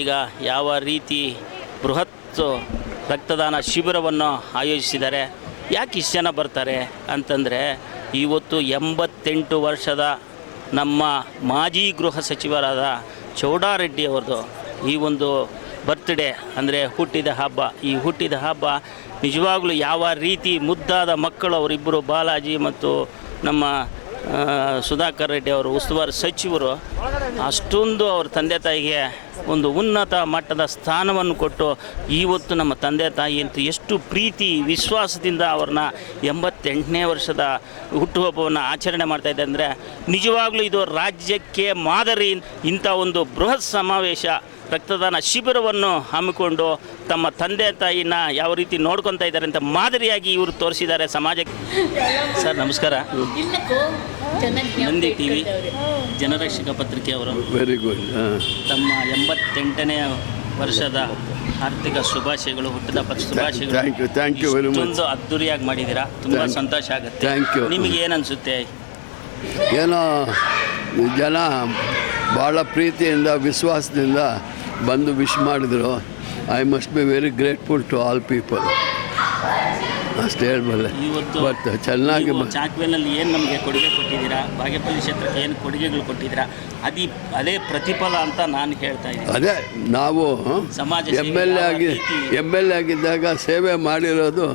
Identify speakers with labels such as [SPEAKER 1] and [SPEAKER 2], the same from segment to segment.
[SPEAKER 1] ಈಗ ಯಾವ ರೀತಿ ಬೃಹತ್ ರಕ್ತದಾನ ಶಿಬಿರವನ್ನು ಆಯೋಜಿಸಿದ್ದಾರೆ, ಯಾಕೆ ಇಷ್ಟು ಜನ ಬರ್ತಾರೆ ಅಂತಂದರೆ ಇವತ್ತು ಎಂಬತ್ತೆಂಟು ವರ್ಷದ ನಮ್ಮ ಮಾಜಿ ಗೃಹ ಸಚಿವರಾದ ಚೌಡಾರೆಡ್ಡಿ ಅವ್ರದ್ದು ಈ ಒಂದು ಬರ್ತ್ಡೇ ಅಂದರೆ ಹುಟ್ಟಿದ ಹಬ್ಬ. ಈ ಹುಟ್ಟಿದ ಹಬ್ಬ ನಿಜವಾಗಲೂ ಯಾವ ರೀತಿ ಮುದ್ದಾದ ಮಕ್ಕಳು ಅವರಿಬ್ಬರು ಬಾಲಾಜಿ ಮತ್ತು ನಮ್ಮ ಸುಧಾಕರ್ ರೆಡ್ಡಿ ಅವರು ಉಸ್ತುವಾರಿ ಸಚಿವರು ಅಷ್ಟೊಂದು ಅವ್ರ ತಂದೆ ತಾಯಿಗೆ ಒಂದು ಉನ್ನತ ಮಟ್ಟದ ಸ್ಥಾನವನ್ನು ಕೊಟ್ಟು ಇವತ್ತು ನಮ್ಮ ತಂದೆ ತಾಯಿ ಅಂತ ಎಷ್ಟು ಪ್ರೀತಿ ವಿಶ್ವಾಸದಿಂದ ಅವ್ರನ್ನ ಎಂಬತ್ತೆಂಟನೇ ವರ್ಷದ ಹುಟ್ಟುಹಬ್ಬವನ್ನು ಆಚರಣೆ ಮಾಡ್ತಾ ಇದೆ ಅಂದರೆ ನಿಜವಾಗ್ಲೂ ಇದು ರಾಜ್ಯಕ್ಕೆ ಮಾದರಿ ಇಂಥ ಒಂದು ಬೃಹತ್ ಸಮಾವೇಶ. ರಕ್ತದಾನ ಶಿಬಿರವನ್ನು ಹಮ್ಮಿಕೊಂಡು ತಮ್ಮ ತಂದೆ ತಾಯಿನ ಯಾವ ರೀತಿ ನೋಡ್ಕೊತಾ ಇದ್ದಾರೆ ಅಂತ ಮಾದರಿಯಾಗಿ ಇವರು ತೋರಿಸಿದ್ದಾರೆ ಸಮಾಜಕ್ಕೆ. ಸರ್ ನಮಸ್ಕಾರ. ನಂದಿ ಟಿ ವಿ ಜನರಕ್ಷಕ ಪತ್ರಿಕೆ ಅವರು.
[SPEAKER 2] ವೆರಿ ಗುಡ್
[SPEAKER 1] ತಮ್ಮ ಎಂಬತ್ತೆಂಟನೇ ವರ್ಷದ ಆರ್ಥಿಕ ಶುಭಾಶಯಗಳು ಹುಟ್ಟಿದ ಶುಭಾಶಯಗಳು.
[SPEAKER 2] Thank you thank you very much.
[SPEAKER 1] ಇಷ್ಟೊಂದು ಅದ್ದೂರಿಯಾಗಿ ಮಾಡಿದ್ದೀರಾ? ತುಂಬ ಸಂತೋಷ ಆಗುತ್ತೆ.
[SPEAKER 2] ಥ್ಯಾಂಕ್ ಯು
[SPEAKER 1] ನಿಮಗೆ ಏನು ಅನಿಸುತ್ತೆ
[SPEAKER 2] ಏನೋ ಜನ ಭಾಳ ಪ್ರೀತಿಯಿಂದ ವಿಶ್ವಾಸದಿಂದ ಬಂದು ವಿಶ್ ಮಾಡಿದರು. I must be very grateful to all people ಅಷ್ಟು ಹೇಳ್ಬಲ್ಲೆ
[SPEAKER 1] ಇವತ್ತು
[SPEAKER 2] ಬಟ್ ಚೆನ್ನಾಗಿ
[SPEAKER 1] ಚಾಕ್ವೇಲಲ್ಲಿ ಏನು ನಮಗೆ ಕೊಡುಗೆ ಕೊಟ್ಟಿದ್ದೀರಾ? ಬಾಗೇಪಲ್ಲಿ ಕ್ಷೇತ್ರಕ್ಕೆ ಏನು ಕೊಡುಗೆಗಳು ಕೊಟ್ಟಿದ್ದೀರಾ? ಅದೇ ಅದೇ ಪ್ರತಿಫಲ ಅಂತ ನಾನು ಹೇಳ್ತಾ ಇದ್ದೀನಿ.
[SPEAKER 2] ಅದೇ ನಾವು
[SPEAKER 1] ಸಮಾಜ
[SPEAKER 2] ಎಂ ಎಲ್ ಎ ಆಗಿ ಎಂ ಎಲ್ ಎ ಆಗಿದ್ದಾಗ ಸೇವೆ ಮಾಡಿರೋದು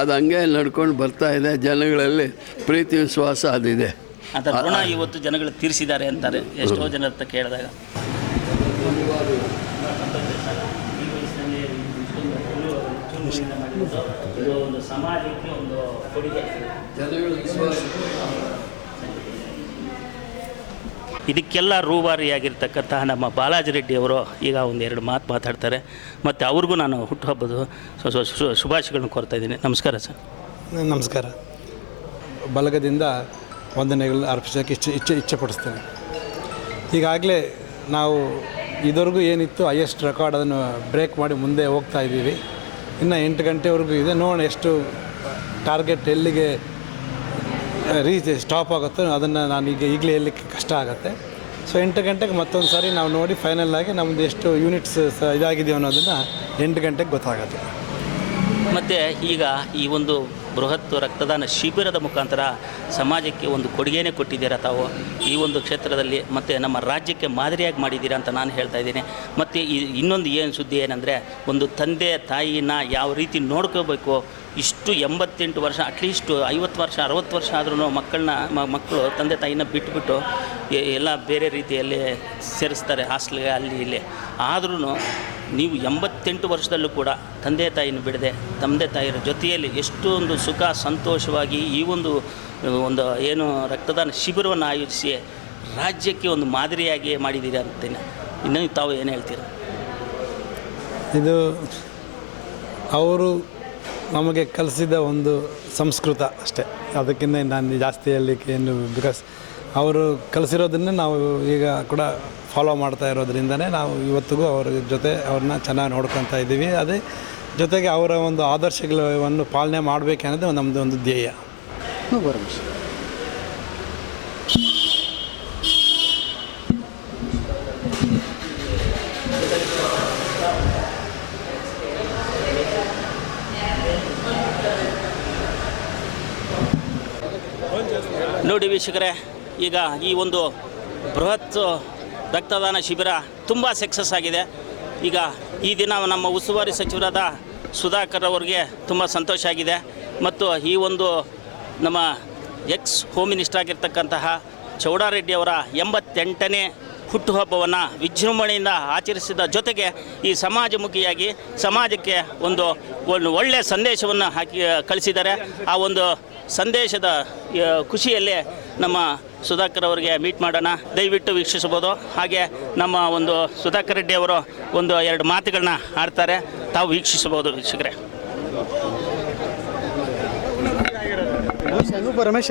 [SPEAKER 2] ಅದು ಹಂಗೆ ನಡ್ಕೊಂಡು ಬರ್ತಾ ಇದೆ. ಜನಗಳಲ್ಲಿ ಪ್ರೀತಿ ವಿಶ್ವಾಸ ಅದಿದೆ
[SPEAKER 1] ಅಂತ ಋಣ ಇವತ್ತು ಜನಗಳು ತೀರಿಸಿದ್ದಾರೆ ಅಂತಾರೆ. ಎಷ್ಟೋ ಜನ ಅಂತ ಕೇಳಿದಾಗ. ಒಂದು ಸಮಾಜಕ್ಕೆ ಒಂದು ಕೊಡುಗೆ ಇದಕ್ಕೆಲ್ಲ ರೂವಾರಿಯಾಗಿರ್ತಕ್ಕಂತಹ ನಮ್ಮ ಬಾಲಾಜಿ ರೆಡ್ಡಿ ಅವರು ಈಗ ಎರಡು ಮಾತು ಮಾತಾಡ್ತಾರೆ. ಮತ್ತು ಅವ್ರಿಗೂ ನಾನು ಹುಟ್ಟುಹಬ್ಬದ ಸೊ ಸ್ವ- ಶು- ಶುಭಾಶಯಗಳನ್ನು ಕೋರ್ತಾ ಇದ್ದೀನಿ. ನಮಸ್ಕಾರ ಸರ್.
[SPEAKER 3] ನಮಸ್ಕಾರ. ಬಲಗದಿಂದ ವಂದನೆಗಳನ್ನ ಅರ್ಪಿಸೋಕ್ಕೆ ಇಚ್ಛೆ ಇಚ್ಛೆ ಇಚ್ಛೆ ಪಡಿಸ್ತೇನೆ ಈಗಾಗಲೇ ನಾವು ಇದುವರೆಗೂ ಏನಿತ್ತು ಹೈಯೆಸ್ಟ್ ರೆಕಾರ್ಡ್ ಅದನ್ನು ಬ್ರೇಕ್ ಮಾಡಿ ಮುಂದೆ ಹೋಗ್ತಾ ಇದ್ದೀವಿ. ಇನ್ನು ಎಂಟು ಗಂಟೆವರೆಗೂ ಇದೆ. ನೋಡಿ ಎಷ್ಟು ಟಾರ್ಗೆಟ್ ಎಲ್ಲಿಗೆ ರೀಚ್ ಸ್ಟಾಪ್ ಆಗುತ್ತೋ ಅದನ್ನು ನಾನು ಈಗ ಈಗಲೇ ಹೇಳಲಿಕ್ಕೆ ಕಷ್ಟ ಆಗುತ್ತೆ. ಸೊ ಎಂಟು ಗಂಟೆಗೆ ಮತ್ತೊಂದು ಸಾರಿ ನಾವು ನೋಡಿ ಫೈನಲ್ ಆಗಿ ನಮ್ಮದು ಎಷ್ಟು ಯೂನಿಟ್ಸ್ ಇದಾಗಿದೆಯೋ ಅನ್ನೋದನ್ನು ಎಂಟು ಗಂಟೆಗೆ ಗೊತ್ತಾಗುತ್ತೆ.
[SPEAKER 1] ಮತ್ತು ಈಗ ಈ ಒಂದು ಬೃಹತ್ ರಕ್ತದಾನ ಶಿಬಿರದ ಮುಖಾಂತರ ಸಮಾಜಕ್ಕೆ ಒಂದು ಕೊಡುಗೆನೇ ಕೊಟ್ಟಿದ್ದೀರಾ ತಾವು? ಈ ಒಂದು ಕ್ಷೇತ್ರದಲ್ಲಿ ಮತ್ತು ನಮ್ಮ ರಾಜ್ಯಕ್ಕೆ ಮಾದರಿಯಾಗಿ ಮಾಡಿದ್ದೀರಾ ಅಂತ ನಾನು ಹೇಳ್ತಾ ಇದ್ದೀನಿ. ಮತ್ತು ಈ ಇನ್ನೊಂದು ಏನು ಸುದ್ದಿ ಏನಂದರೆ, ಒಂದು ತಂದೆ ತಾಯಿನ ಯಾವ ರೀತಿ ನೋಡ್ಕೋಬೇಕು? ಇಷ್ಟು ಎಂಬತ್ತೆಂಟು ವರ್ಷ ಅಟ್ಲೀಸ್ಟ್ ಐವತ್ತು ವರ್ಷ, ಅರವತ್ತು ವರ್ಷ ಆದ್ರೂ ಮಕ್ಕಳನ್ನ ಮಕ್ಕಳು ತಂದೆ ತಾಯಿನ ಬಿಟ್ಬಿಟ್ಟು ಎಲ್ಲ ಬೇರೆ ರೀತಿಯಲ್ಲಿ ಸೇರಿಸ್ತಾರೆ ಹಾಸ್ಟ್ಲಿಗೆ, ಅಲ್ಲಿ ಇಲ್ಲಿ. ಆದ್ರೂ ನೀವು ಎಂಬತ್ತೆಂಟು ವರ್ಷದಲ್ಲೂ ಕೂಡ ತಂದೆ ತಾಯಿನ ಬಿಡದೆ, ತಂದೆ ತಾಯಿಯರ ಜೊತೆಯಲ್ಲಿ ಎಷ್ಟೊಂದು ಸುಖ ಸಂತೋಷವಾಗಿ ಈ ಒಂದು ಒಂದು ಏನು ರಕ್ತದಾನ ಶಿಬಿರವನ್ನು ಆಯೋಜಿಸಿ ರಾಜ್ಯಕ್ಕೆ ಒಂದು ಮಾದರಿಯಾಗಿ ಮಾಡಿದ್ದೀರಿ ಅಂತೇನೆ. ಇನ್ನು ತಾವು ಏನು ಹೇಳ್ತೀರಾ?
[SPEAKER 3] ಇದು ಅವರು ನಮಗೆ ಕಲಿಸಿದ ಒಂದು ಸಂಸ್ಕೃತ ಅಷ್ಟೇ. ಅದಕ್ಕಿಂತ ನಾನು ಜಾಸ್ತಿ ಹೇಳಲಿಕ್ಕೆ ಏನು ಬಿಕಾಸ್ ಅವರು ಕಲಿಸಿರೋದನ್ನೇ ನಾವು ಈಗ ಕೂಡ ಫಾಲೋ ಮಾಡ್ತಾ ಇರೋದ್ರಿಂದನೇ ನಾವು ಇವತ್ತಿಗೂ ಅವ್ರ ಜೊತೆ ಅವ್ರನ್ನ ಚೆನ್ನಾಗಿ ನೋಡ್ಕೊತಾ ಇದ್ದೀವಿ. ಅದೇ ಜೊತೆಗೆ ಅವರ ಒಂದು ಆದರ್ಶಗಳನ್ನು ಪಾಲನೆ ಮಾಡಬೇಕನ್ನೋದು ನಮ್ಮದು ಒಂದು ಧ್ಯೇಯ.
[SPEAKER 1] ನೋಡಿ ವೀಕ್ಷಕರೇ ಈಗ ಈ ಒಂದು ಬೃಹತ್ ರಕ್ತದಾನ ಶಿಬಿರ ತುಂಬ ಸಕ್ಸಸ್ ಆಗಿದೆ. ಈಗ ಈ ದಿನ ನಮ್ಮ ಉಸ್ತುವಾರಿ ಸಚಿವರಾದ ಸುಧಾಕರ್ ಅವರಿಗೆ ತುಂಬ ಸಂತೋಷ ಆಗಿದೆ. ಮತ್ತು ಈ ಒಂದು ನಮ್ಮ ಎಕ್ಸ್ ಹೋಮ್ ಮಿನಿಸ್ಟರ್ ಆಗಿರ್ತಕ್ಕಂತಹ ಚೌಡಾರೆಡ್ಡಿ ಅವರ ಎಂಬತ್ತೆಂಟನೇ ಹುಟ್ಟುಹಬ್ಬವನ್ನು ವಿಜೃಂಭಣೆಯಿಂದ ಆಚರಿಸಿದ ಜೊತೆಗೆ ಈ ಸಮಾಜಮುಖಿಯಾಗಿ ಸಮಾಜಕ್ಕೆ ಒಂದು ಒಂದು ಒಳ್ಳೆಯ ಸಂದೇಶವನ್ನು ಹಾಕಿ, ಕಳಿಸಿದ್ದಾರೆ. ಆ ಒಂದು ಸಂದೇಶದ ಖುಷಿಯಲ್ಲಿ ನಮ್ಮ ಸುಧಾಕರ್ ಅವರಿಗೆ ಮೀಟ್ ಮಾಡೋಣ. ದಯವಿಟ್ಟು ವೀಕ್ಷಿಸಬಹುದು. ಹಾಗೆ ನಮ್ಮ ಒಂದು ಸುಧಾಕರ್ ರೆಡ್ಡಿ ಅವರು ಒಂದು ಎರಡು ಮಾತುಗಳನ್ನ ಆಡ್ತಾರೆ. ತಾವು ವೀಕ್ಷಿಸಬಹುದು ವೀಕ್ಷಕರೇ.
[SPEAKER 4] ರಮೇಶ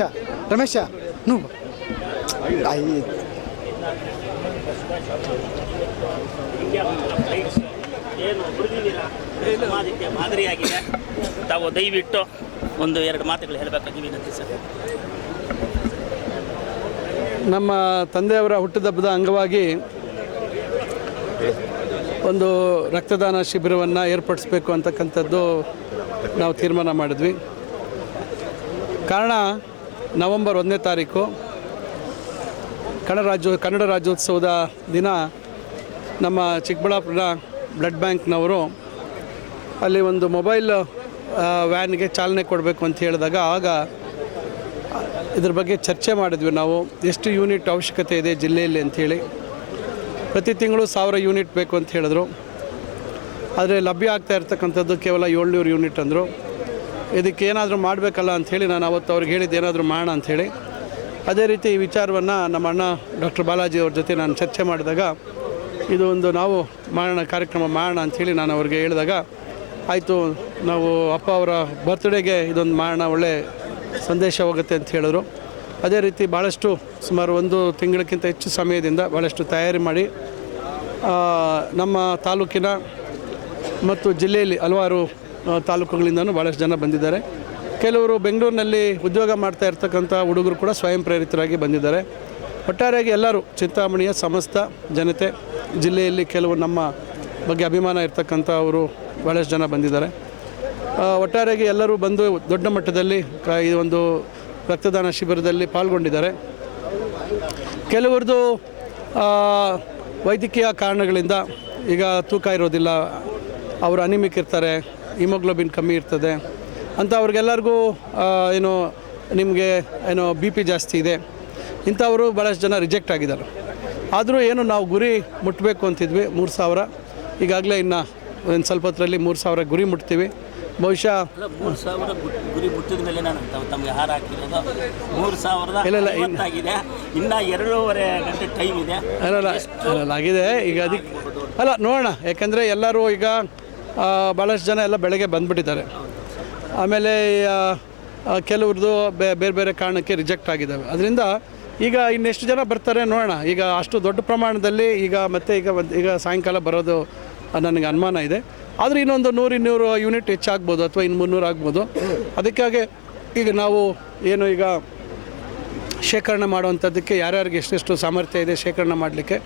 [SPEAKER 4] ರಮೇಶ
[SPEAKER 1] ಏನು ಮಾದರಿಯಾಗಿದೆ. ತಾವು ದಯವಿಟ್ಟು ಒಂದು ಎರಡು ಮಾತುಗಳು ಹೇಳಬೇಕಾಗಿ ವಿನಂತಿ ಸರ್.
[SPEAKER 4] ನಮ್ಮ ತಂದೆಯವರ ಹುಟ್ಟಿದಬ್ಬದ ಅಂಗವಾಗಿ ಒಂದು ರಕ್ತದಾನ ಶಿಬಿರವನ್ನು ಏರ್ಪಡಿಸಬೇಕು ಅಂತಕ್ಕಂಥದ್ದು ನಾವು ತೀರ್ಮಾನ ಮಾಡಿದ್ವಿ. ಕಾರಣ ನವೆಂಬರ್ ಒಂದನೇ ತಾರೀಕು, ಕನ್ನಡ ರಾಜ್ಯೋ, ಕನ್ನಡ ರಾಜ್ಯೋತ್ಸವದ ದಿನ ನಮ್ಮ ಚಿಕ್ಕಬಳ್ಳಾಪುರ ಬ್ಲಡ್ ಬ್ಯಾಂಕ್ನವರು ಅಲ್ಲಿ ಒಂದು ಮೊಬೈಲ್ ವ್ಯಾನ್ಗೆ ಚಾಲನೆ ಕೊಡಬೇಕು ಅಂತ ಹೇಳಿದಾಗ ಆಗ ಇದ್ರ ಬಗ್ಗೆ ಚರ್ಚೆ ಮಾಡಿದ್ವಿ ನಾವು. ಎಷ್ಟು ಯೂನಿಟ್ ಅವಶ್ಯಕತೆ ಇದೆ ಜಿಲ್ಲೆಯಲ್ಲಿ ಅಂಥೇಳಿ ಪ್ರತಿ ತಿಂಗಳು ಸಾವಿರ ಯೂನಿಟ್ ಬೇಕು ಅಂತ ಹೇಳಿದ್ರು. ಆದರೆ ಲಭ್ಯ ಆಗ್ತಾ ಇರ್ತಕ್ಕಂಥದ್ದು ಕೇವಲ ಏಳ್ನೂರು ಯೂನಿಟ್ ಅಂದರು. ಇದಕ್ಕೆ ಏನಾದರೂ ಮಾಡಬೇಕಲ್ಲ ಅಂಥೇಳಿ ನಾನು ಅವತ್ತು ಅವ್ರಿಗೆ ಹೇಳಿದ್ದು ಏನಾದರೂ ಮಾಡೋಣ ಅಂಥೇಳಿ ಅದೇ ರೀತಿ ಈ ವಿಚಾರವನ್ನು ನಮ್ಮ ಅಣ್ಣ ಡಾಕ್ಟರ್ ಬಾಲಾಜಿ ಅವ್ರ ಜೊತೆ ನಾನು ಚರ್ಚೆ ಮಾಡಿದಾಗ, ಇದು ಒಂದು ನಾವು ಮಾಡೋಣ ಕಾರ್ಯಕ್ರಮ ಮಾಡೋಣ ಅಂಥೇಳಿ ನಾನು ಅವ್ರಿಗೆ ಹೇಳಿದಾಗ, ಆಯಿತು, ನಾವು ಅಪ್ಪ ಅವರ ಬರ್ತ್ಡೇಗೆ ಇದೊಂದು ಮಾಡೋಣ, ಒಳ್ಳೆ ಸಂದೇಶ ಹೋಗುತ್ತೆ ಅಂತ ಹೇಳಿದ್ರು. ಅದೇ ರೀತಿ ಭಾಳಷ್ಟು ಸುಮಾರು ಒಂದು ತಿಂಗಳಕ್ಕಿಂತ ಹೆಚ್ಚು ಸಮಯದಿಂದ ಭಾಳಷ್ಟು ತಯಾರಿ ಮಾಡಿ ನಮ್ಮ ತಾಲೂಕಿನ ಮತ್ತು ಜಿಲ್ಲೆಯಲ್ಲಿ ಹಲವಾರು ತಾಲೂಕುಗಳಿಂದನೂ ಭಾಳಷ್ಟು ಜನ ಬಂದಿದ್ದಾರೆ. ಕೆಲವರು ಬೆಂಗಳೂರಿನಲ್ಲಿ ಉದ್ಯೋಗ ಮಾಡ್ತಾ ಇರ್ತಕ್ಕಂಥ ಹುಡುಗರು ಕೂಡ ಸ್ವಯಂ ಪ್ರೇರಿತರಾಗಿ ಬಂದಿದ್ದಾರೆ. ಒಟ್ಟಾರೆಯಾಗಿ ಎಲ್ಲರೂ ಚಿಂತಾಮಣಿಯ ಸಮಸ್ತ ಜನತೆ, ಜಿಲ್ಲೆಯಲ್ಲಿ ಕೆಲವು ನಮ್ಮ ಬಗ್ಗೆ ಅಭಿಮಾನ ಇರ್ತಕ್ಕಂಥ ಅವರು ಭಾಳಷ್ಟು ಜನ ಬಂದಿದ್ದಾರೆ. ಒಟ್ಟಾರೆಯಾಗಿ ಎಲ್ಲರೂ ಬಂದು ದೊಡ್ಡ ಮಟ್ಟದಲ್ಲಿ ಈ ಒಂದು ರಕ್ತದಾನ ಶಿಬಿರದಲ್ಲಿ ಪಾಲ್ಗೊಂಡಿದ್ದಾರೆ. ಕೆಲವರದು ವೈದ್ಯಕೀಯ ಕಾರಣಗಳಿಂದ ಈಗ ತೂಕ ಇರೋದಿಲ್ಲ. ಅವರು ಅನಿಮಿಕ್ ಇರ್ತಾರೆ, ಹಿಮೋಗ್ಲೋಬಿನ್ ಕಮ್ಮಿ ಇರ್ತದೆ. ಅಂತ ಅವ್ರಿಗೆಲ್ಲರಿಗೂ ಏನು, ನಿಮಗೆ, ಏನು, ಬಿ ಪಿ ಜಾಸ್ತಿ ಇದೆ. ಇಂಥವರು ಭಾಳಷ್ಟು ಜನ ರಿಜೆಕ್ಟ್ ಆಗಿದ್ದಾರೆ. ಆದರೂ ಏನು, ನಾವು ಗುರಿ ಮುಟ್ಟಬೇಕು ಅಂತಿದ್ವಿ, ಮೂರು ಸಾವಿರ. ಈಗಾಗಲೇ ಇನ್ನು ಒಂದು ಸ್ವಲ್ಪ ಹೊತ್ತರಲ್ಲಿ ಮೂರು ಸಾವಿರ ಗುರಿ ಮುಟ್ತೀವಿ. ಬಹುಶಃ.
[SPEAKER 1] ಅಲ್ಲ ಮೂರು ಸಾವಿರ ಗು- ಗುರಿ ಮುಟ್ಟಿದ ಮೇಲೆ ನಾನು ತಮ್- ತಮಗೆ ಹಾರ ಹಾಕಿರೋದು. ಮೂರು ಸಾವಿರದ
[SPEAKER 4] ಇಲ್ಲ, ಇಲ್ಲ, ಇನ್ನು-
[SPEAKER 1] ಐವತ್ತಾಗಿದೆ. ಇನ್ನು ಎರಡೂವರೆ ಗಂಟೆ ಟೈಮ್ ಇದೆ.
[SPEAKER 4] ಅಲ್ಲಲ್ಲ ಅಲ್ಲಲ್ಲ ಆಗಿದೆ. ಈಗ ಅದಕ್ಕೆ ಅಲ್ಲ ನೋಡೋಣ. ಯಾಕಂದರೆ ಎಲ್ಲರೂ ಈಗ ಆ, ಭಾಳಷ್ಟು ಜನ ಎಲ್ಲ ಬೆಳಗ್ಗೆ ಬಂದುಬಿಟ್ಟಿದ್ದಾರೆ. ಆಮೇಲೆ ಆ, ಆ, ಕೆಲವ್ರದ್ದು ಬೇ- ಬೇರೆ ಬೇರೆ ಕಾರಣಕ್ಕೆ ರಿಜೆಕ್ಟ್ ಆಗಿದ್ದಾವೆ. ಅದರಿಂದ ಈಗ ಇನ್ನೆಷ್ಟು ಜನ ಬರ್ತಾರೆ ನೋಡೋಣ. ಈಗ ಅಷ್ಟು ದೊಡ್ಡ ಪ್ರಮಾಣದಲ್ಲಿ ಈಗ ಮತ್ತೆ ಈಗ ಒಂದ್- ಈಗ ಸಾಯಂಕಾಲ ಬರೋದು ನನಗೆ ಅನುಮಾನ ಇದೆ. ಆದರೆ ಇನ್ನೊಂದು ನೂರು, ಇನ್ನೂರು ಯೂನಿಟ್ ಹೆಚ್ಚಾಗ್ಬೋದು ಅಥವಾ ಇನ್ನು ಮುನ್ನೂರು ಆಗ್ಬೋದು. ಅದಕ್ಕಾಗಿ ಈಗ ನಾವು ಏನು ಈಗ ಶೇಖರಣೆ ಮಾಡುವಂಥದ್ದಕ್ಕೆ ಯಾರ್ಯಾರಿಗೆ ಎಷ್ಟೆಷ್ಟು ಸಾಮರ್ಥ್ಯ ಇದೆ ಶೇಖರಣೆ ಮಾಡಲಿಕ್ಕೆ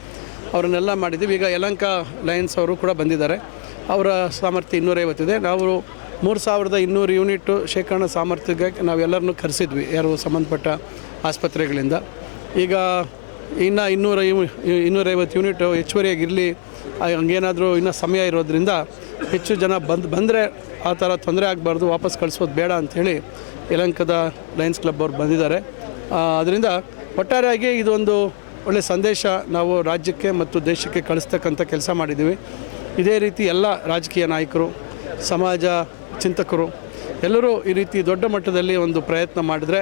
[SPEAKER 4] ಅವರನ್ನೆಲ್ಲ ಮಾಡಿದ್ದೀವಿ. ಈಗ ಯಲಂಕ ಲಯನ್ಸ್ ಅವರು ಕೂಡ ಬಂದಿದ್ದಾರೆ. ಅವರ ಸಾಮರ್ಥ್ಯ ಇನ್ನೂರೈವತ್ತಿದೆ ನಾವು ಮೂರು ಸಾವಿರದ ಇನ್ನೂರು ಯೂನಿಟ್ಟು ಶೇಖರಣಾ ಸಾಮರ್ಥ್ಯಕ್ಕೆ ನಾವೆಲ್ಲರನ್ನೂ ಕರೆಸಿದ್ವಿ, ಯಾರು ಸಂಬಂಧಪಟ್ಟ ಆಸ್ಪತ್ರೆಗಳಿಂದ. ಈಗ ಇನ್ನು ಇನ್ನೂರ ಇನ್ನೂರೈವತ್ತು ಯೂನಿಟ್ ಹೆಚ್ಚುವರಿಯಾಗಿರಲಿ ಹಂಗೇನಾದರೂ ಇನ್ನೂ ಸಮಯ ಇರೋದ್ರಿಂದ ಹೆಚ್ಚು ಜನ ಬಂದು ಬಂದರೆ ಆ ಥರ ತೊಂದರೆ ಆಗಬಾರ್ದು, ವಾಪಸ್ ಕಳಿಸೋದು ಬೇಡ ಅಂಥೇಳಿ ಯಲಂಕದ ಲಯನ್ಸ್ ಕ್ಲಬ್ ಅವ್ರು ಬಂದಿದ್ದಾರೆ. ಅದರಿಂದ ಒಟ್ಟಾರೆಯಾಗಿ ಇದೊಂದು ಒಳ್ಳೆಯ ಸಂದೇಶ ನಾವು ರಾಜ್ಯಕ್ಕೆ ಮತ್ತು ದೇಶಕ್ಕೆ ಕಳಿಸ್ತಕ್ಕಂಥ ಕೆಲಸ ಮಾಡಿದ್ದೀವಿ. ಇದೇ ರೀತಿ ಎಲ್ಲ ರಾಜಕೀಯ ನಾಯಕರು, ಸಮಾಜ ಚಿಂತಕರು ಎಲ್ಲರೂ ಈ ರೀತಿ ದೊಡ್ಡ ಮಟ್ಟದಲ್ಲಿ ಒಂದು ಪ್ರಯತ್ನ ಮಾಡಿದ್ರೆ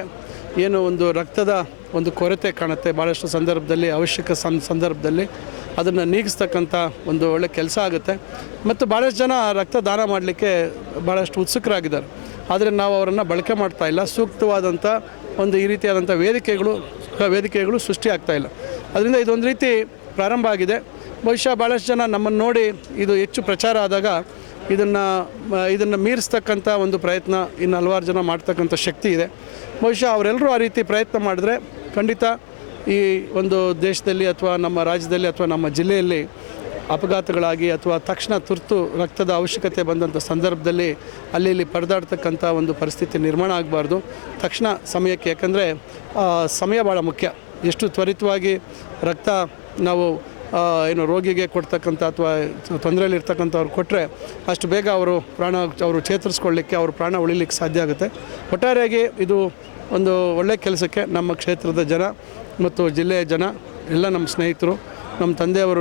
[SPEAKER 4] ಏನು ಒಂದು ರಕ್ತದ ಒಂದು ಕೊರತೆ ಕಾಣುತ್ತೆ ಭಾಳಷ್ಟು ಸಂದರ್ಭದಲ್ಲಿ, ಅವಶ್ಯಕ ಸಂದರ್ಭದಲ್ಲಿ. ಅದನ್ನು ನೀಗಿಸ್ತಕ್ಕಂಥ ಒಂದು ಒಳ್ಳೆ ಕೆಲಸ ಆಗುತ್ತೆ. ಮತ್ತು ಭಾಳಷ್ಟು ಜನ ರಕ್ತದಾನ ಮಾಡಲಿಕ್ಕೆ ಭಾಳಷ್ಟು ಉತ್ಸುಕರಾಗಿದ್ದಾರೆ. ಆದರೆ ನಾವು ಅವರನ್ನು ಬಳಕೆ ಮಾಡ್ತಾ ಇಲ್ಲ. ಸೂಕ್ತವಾದಂಥ ಒಂದು ಈ ರೀತಿಯಾದಂಥ ವೇದಿಕೆಗಳು ವೇದಿಕೆಗಳು ಸೃಷ್ಟಿ ಆಗ್ತಾ ಇಲ್ಲ. ಅದರಿಂದ ಇದೊಂದು ರೀತಿ ಪ್ರಾರಂಭ ಆಗಿದೆ. ಬಹುಶಃ ಭಾಳಷ್ಟು ಜನ ನಮ್ಮನ್ನು ನೋಡಿ ಇದು ಹೆಚ್ಚು ಪ್ರಚಾರ ಆದಾಗ ಇದನ್ನು ಇದನ್ನು ಮೀರಿಸ್ತಕ್ಕಂಥ ಒಂದು ಪ್ರಯತ್ನ ಇನ್ನು ಹಲವಾರು ಜನ ಮಾಡ್ತಕ್ಕಂಥ ಶಕ್ತಿ ಇದೆ. ಬಹುಶಃ ಅವರೆಲ್ಲರೂ ಆ ರೀತಿ ಪ್ರಯತ್ನ ಮಾಡಿದ್ರೆ ಖಂಡಿತ ಈ ಒಂದು ದೇಶದಲ್ಲಿ ಅಥವಾ ನಮ್ಮ ರಾಜ್ಯದಲ್ಲಿ ಅಥವಾ ನಮ್ಮ ಜಿಲ್ಲೆಯಲ್ಲಿ ಅಪಘಾತಗಳಾಗಿ ಅಥವಾ ತಕ್ಷಣ ತುರ್ತು ರಕ್ತದ ಅವಶ್ಯಕತೆ ಬಂದಂಥ ಸಂದರ್ಭದಲ್ಲಿ ಅಲ್ಲಿ ಇಲ್ಲಿ ಪರದಾಡ್ತಕ್ಕಂಥ ಒಂದು ಪರಿಸ್ಥಿತಿ ನಿರ್ಮಾಣ ಆಗಬಾರ್ದು. ತಕ್ಷಣ ಸಮಯಕ್ಕೆ, ಯಾಕಂದರೆ ಸಮಯ ಭಾಳ ಮುಖ್ಯ. ಎಷ್ಟು ತ್ವರಿತವಾಗಿ ರಕ್ತ ನಾವು ಏನು ರೋಗಿಗೆ ಕೊಡ್ತಕ್ಕಂಥ ಅಥವಾ ತೊಂದರೆಯಲ್ಲಿ ಇರ್ತಕ್ಕಂಥವ್ರು ಕೊಟ್ಟರೆ ಅಷ್ಟು ಬೇಗ ಅವರು ಪ್ರಾಣ ಅವರು ಚೇತರಿಸ್ಕೊಳ್ಳಿಕ್ಕೆ ಅವರು ಪ್ರಾಣ ಉಳಿಲಿಕ್ಕೆ ಸಾಧ್ಯ ಆಗುತ್ತೆ. ಒಟ್ಟಾರೆಯಾಗಿ ಇದು ಒಂದು ಒಳ್ಳೆಯ ಕೆಲಸಕ್ಕೆ ನಮ್ಮ ಕ್ಷೇತ್ರದ ಜನ ಮತ್ತು ಜಿಲ್ಲೆಯ ಜನ, ಎಲ್ಲ ನಮ್ಮ ಸ್ನೇಹಿತರು, ನಮ್ಮ ತಂದೆಯವರ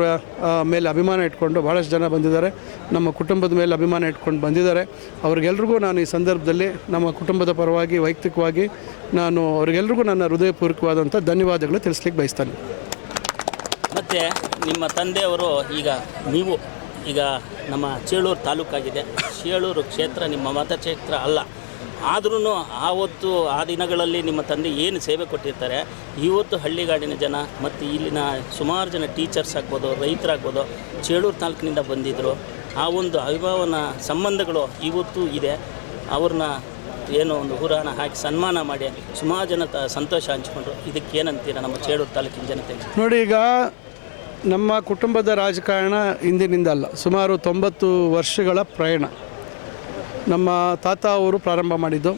[SPEAKER 4] ಮೇಲೆ ಅಭಿಮಾನ ಇಟ್ಕೊಂಡು ಭಾಳಷ್ಟು ಜನ ಬಂದಿದ್ದಾರೆ. ನಮ್ಮ ಕುಟುಂಬದ ಮೇಲೆ ಅಭಿಮಾನ ಇಟ್ಕೊಂಡು ಬಂದಿದ್ದಾರೆ. ಅವ್ರಿಗೆಲ್ರಿಗೂ ನಾನು ಈ ಸಂದರ್ಭದಲ್ಲಿ ನಮ್ಮ ಕುಟುಂಬದ ಪರವಾಗಿ, ವೈಯಕ್ತಿಕವಾಗಿ ನಾನು ಅವರಿಗೆಲ್ರಿಗೂ ನನ್ನ ಹೃದಯಪೂರ್ವಕವಾದಂಥ ಧನ್ಯವಾದಗಳು ತಿಳಿಸ್ಲಿಕ್ಕೆ ಬಯಸ್ತೇನೆ.
[SPEAKER 1] ಮತ್ತು ನಿಮ್ಮ ತಂದೆಯವರು ಈಗ ನೀವು, ಈಗ ನಮ್ಮ ಚೇಳೂರು ತಾಲೂಕಾಗಿದೆ. ಚೇಳೂರು ಕ್ಷೇತ್ರ ನಿಮ್ಮ ಮತಕ್ಷೇತ್ರ ಅಲ್ಲ. ಆದ್ರೂ ಆವತ್ತು ಆ ದಿನಗಳಲ್ಲಿ ನಿಮ್ಮ ತಂದೆ ಏನು ಸೇವೆ ಕೊಟ್ಟಿರ್ತಾರೆ? ಇವತ್ತು ಹಳ್ಳಿಗಾಡಿನ ಜನ ಮತ್ತು ಇಲ್ಲಿನ ಸುಮಾರು ಜನ ಟೀಚರ್ಸ್ ಆಗ್ಬೋದು, ರೈತರಾಗ್ಬೋದು, ಚೇಳೂರು ತಾಲೂಕಿನಿಂದ ಬಂದಿದ್ದರು ಆ ಒಂದು ಅಭಿಭಾವನ ಸಂಬಂಧಗಳು ಇವತ್ತು ಇದೆ. ಅವ್ರನ್ನ ಏನೋ ಒಂದು ಹುರಾಣ ಹಾಕಿ ಸನ್ಮಾನ ಮಾಡಿ ಸುಮಾರು ಜನ ಸಂತೋಷ ಹಂಚಿಕೊಂಡ್ರು. ಇದಕ್ಕೆ ಏನಂತೀರ ನಮ್ಮ ಚೇಳೂರು ತಾಲೂಕಿನ ಜನತೆ
[SPEAKER 4] ನೋಡಿ ಈಗ ನಮ್ಮ ಕುಟುಂಬದ ರಾಜಕಾರಣ ಇಂದಿನಿಂದ ಅಲ್ಲ, ಸುಮಾರು ತೊಂಬತ್ತು ವರ್ಷಗಳ ಪ್ರಯಾಣ. ನಮ್ಮ ತಾತ ಅವರು ಪ್ರಾರಂಭ ಮಾಡಿದ್ದು.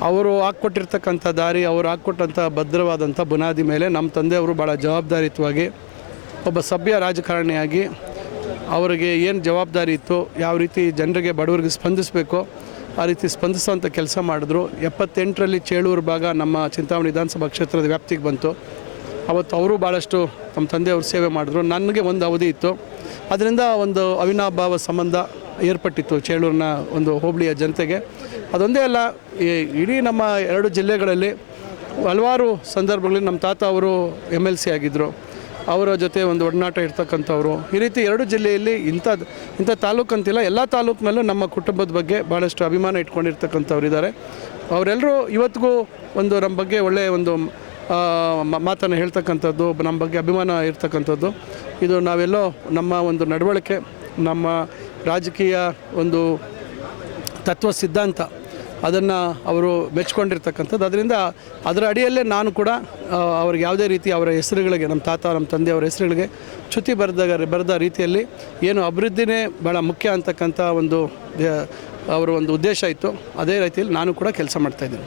[SPEAKER 4] ಅವರು ಹಾಕ್ಕೊಟ್ಟಿರ್ತಕ್ಕಂಥ ದಾರಿ, ಅವರು ಹಾಕ್ಕೊಟ್ಟಂಥ ಭದ್ರವಾದಂಥ ಬುನಾದಿ ಮೇಲೆ ನಮ್ಮ ತಂದೆಯವರು ಭಾಳ ಜವಾಬ್ದಾರಿಯುತವಾಗಿ ಒಬ್ಬ ಸಭ್ಯ ರಾಜಕಾರಣಿಯಾಗಿ ಅವರಿಗೆ ಏನು ಜವಾಬ್ದಾರಿ ಇತ್ತು, ಯಾವ ರೀತಿ ಜನರಿಗೆ ಬಡವರಿಗೆ ಸ್ಪಂದಿಸಬೇಕು, ಆ ರೀತಿ ಸ್ಪಂದಿಸುವಂಥ ಕೆಲಸ ಮಾಡಿದ್ರು. ಎಪ್ಪತ್ತೆಂಟರಲ್ಲಿ ಚೇಳೂರು ಭಾಗ ನಮ್ಮ ಚಿಂತಾಮಣಿ ವಿಧಾನಸಭಾ ಕ್ಷೇತ್ರದ ವ್ಯಾಪ್ತಿಗೆ ಬಂತು. ಅವತ್ತು ಅವರು ಭಾಳಷ್ಟು ತಮ್ಮ ತಂದೆಯವರು ಸೇವೆ ಮಾಡಿದ್ರು. ನನಗೆ ಒಂದು ಅವಧಿ ಇತ್ತು. ಅದರಿಂದ ಒಂದು ಅವಿನಾಭಾವ ಸಂಬಂಧ ಏರ್ಪಟ್ಟಿತ್ತು ಚೇಳೂರಿನ ಒಂದು ಹೋಬಳಿಯ ಜನತೆಗೆ. ಅದೊಂದೇ ಅಲ್ಲ ಇಡೀ ನಮ್ಮ ಎರಡು ಜಿಲ್ಲೆಗಳಲ್ಲಿ ಹಲವಾರು ಸಂದರ್ಭಗಳಲ್ಲಿ ನಮ್ಮ ತಾತ ಅವರು ಎಂ ಎಲ್ ಸಿ ಆಗಿದ್ದರು ಅವರ ಜೊತೆ ಒಂದು ಒಡನಾಟ ಇರ್ತಕ್ಕಂಥವ್ರು. ಈ ರೀತಿ ಎರಡು ಜಿಲ್ಲೆಯಲ್ಲಿ ಇಂಥ ಇಂಥ ತಾಲೂಕು ಅಂತಿಲ್ಲ, ಎಲ್ಲ ತಾಲೂಕಿನಲ್ಲೂ ನಮ್ಮ ಕುಟುಂಬದ ಬಗ್ಗೆ ಭಾಳಷ್ಟು ಅಭಿಮಾನ ಇಟ್ಕೊಂಡಿರ್ತಕ್ಕಂಥವ್ರು ಇದ್ದಾರೆ. ಅವರೆಲ್ಲರೂ ಇವತ್ತಿಗೂ ಒಂದು ನಮ್ಮ ಬಗ್ಗೆ ಒಳ್ಳೆಯ ಒಂದು ಮಾತನ್ನು ಹೇಳ್ತಕ್ಕಂಥದ್ದು, ನಮ್ಮ ಬಗ್ಗೆ ಅಭಿಮಾನ ಇರ್ತಕ್ಕಂಥದ್ದು. ಇದು ನಾವೆಲ್ಲೋ ನಮ್ಮ ಒಂದು ನಡವಳಿಕೆ, ನಮ್ಮ ರಾಜಕೀಯ ಒಂದು ತತ್ವ ಸಿದ್ಧಾಂತ, ಅದನ್ನು ಅವರು ಮೆಚ್ಕೊಂಡಿರ್ತಕ್ಕಂಥದ್ದು. ಅದರಿಂದ ಅದರ ಅಡಿಯಲ್ಲೇ ನಾನು ಕೂಡ ಅವ್ರಿಗೆ ಯಾವುದೇ ರೀತಿ ಅವರ ಹೆಸರುಗಳಿಗೆ, ನಮ್ಮ ತಾತ, ನಮ್ಮ ತಂದೆಯವರ ಹೆಸರುಗಳಿಗೆ ಚ್ಯುತಿ ಬರೆದ ಬರೆದ ರೀತಿಯಲ್ಲಿ ಏನು ಅಭಿವೃದ್ಧಿನೇ ಭಾಳ ಮುಖ್ಯ ಅಂತಕ್ಕಂಥ ಒಂದು ಅವರ ಒಂದು ಉದ್ದೇಶ ಇತ್ತು. ಅದೇ ರೀತಿಯಲ್ಲಿ ನಾನು ಕೂಡ ಕೆಲಸ ಮಾಡ್ತಾಯಿದ್ದೀನಿ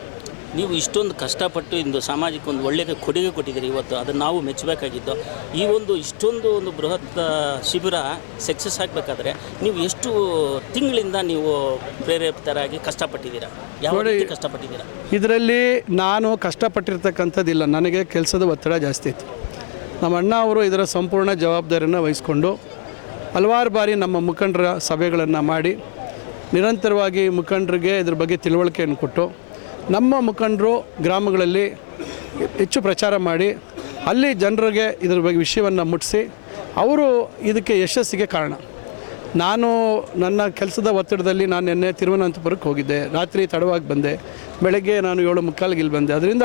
[SPEAKER 1] ನೀವು ಇಷ್ಟೊಂದು ಕಷ್ಟಪಟ್ಟು ಇಂದು ಸಮಾಜಕ್ಕೆ ಒಂದು ಒಳ್ಳೆಯ ಕೊಡುಗೆ ಕೊಟ್ಟಿದ್ದೀರಿ ಇವತ್ತು ಅದನ್ನು ನಾವು ಮೆಚ್ಚಬೇಕಾಗಿತ್ತು ಈ ಒಂದು ಇಷ್ಟೊಂದು ಒಂದು ಬೃಹತ್ ಶಿಬಿರ ಸಕ್ಸಸ್ ಆಗಬೇಕಾದ್ರೆ ನೀವು ಎಷ್ಟು ತಿಂಗಳಿಂದ ನೀವು ಪ್ರೇರೇಪಿತರಾಗಿ ಕಷ್ಟಪಟ್ಟಿದ್ದೀರಾ? ಯಾವ ರೀತಿ ಕಷ್ಟಪಟ್ಟಿದ್ದೀರಾ?
[SPEAKER 4] ಇದರಲ್ಲಿ ನಾನು ಕಷ್ಟಪಟ್ಟಿರ್ತಕ್ಕಂಥದ್ದಿಲ್ಲ. ನನಗೆ ಕೆಲಸದ ಒತ್ತಡ ಜಾಸ್ತಿ ಇತ್ತು. ನಮ್ಮ ಅಣ್ಣ ಅವರು ಇದರ ಸಂಪೂರ್ಣ ಜವಾಬ್ದಾರಿಯನ್ನು ವಹಿಸ್ಕೊಂಡು ಹಲವಾರು ಬಾರಿ ನಮ್ಮ ಮುಖಂಡರ ಸಭೆಗಳನ್ನು ಮಾಡಿ ನಿರಂತರವಾಗಿ ಮುಖಂಡರಿಗೆ ಇದ್ರ ಬಗ್ಗೆ ತಿಳುವಳಿಕೆಯನ್ನು ಕೊಟ್ಟು ನಮ್ಮ ಮುಖಂಡರು ಗ್ರಾಮಗಳಲ್ಲಿ ಹೆಚ್ಚು ಪ್ರಚಾರ ಮಾಡಿ ಅಲ್ಲಿ ಜನರಿಗೆ ಇದ್ರ ಬಗ್ಗೆ ವಿಷಯವನ್ನು ಮುಟ್ಟಿಸಿ ಅವರು ಇದಕ್ಕೆ ಯಶಸ್ಸಿಗೆ ಕಾರಣ. ನಾನು ನನ್ನ ಕೆಲಸದ ಒತ್ತಡದಲ್ಲಿ ನಾನು ನಿನ್ನೆ ತಿರುವನಂತಪುರಕ್ಕೆ ಹೋಗಿದ್ದೆ. ರಾತ್ರಿ ತಡವಾಗಿ ಬಂದೆ. ಬೆಳಗ್ಗೆ ನಾನು ಏಳು ಮುಕ್ಕಾಲಿಗೆ ಇಲ್ಲಿ ಬಂದೆ. ಅದರಿಂದ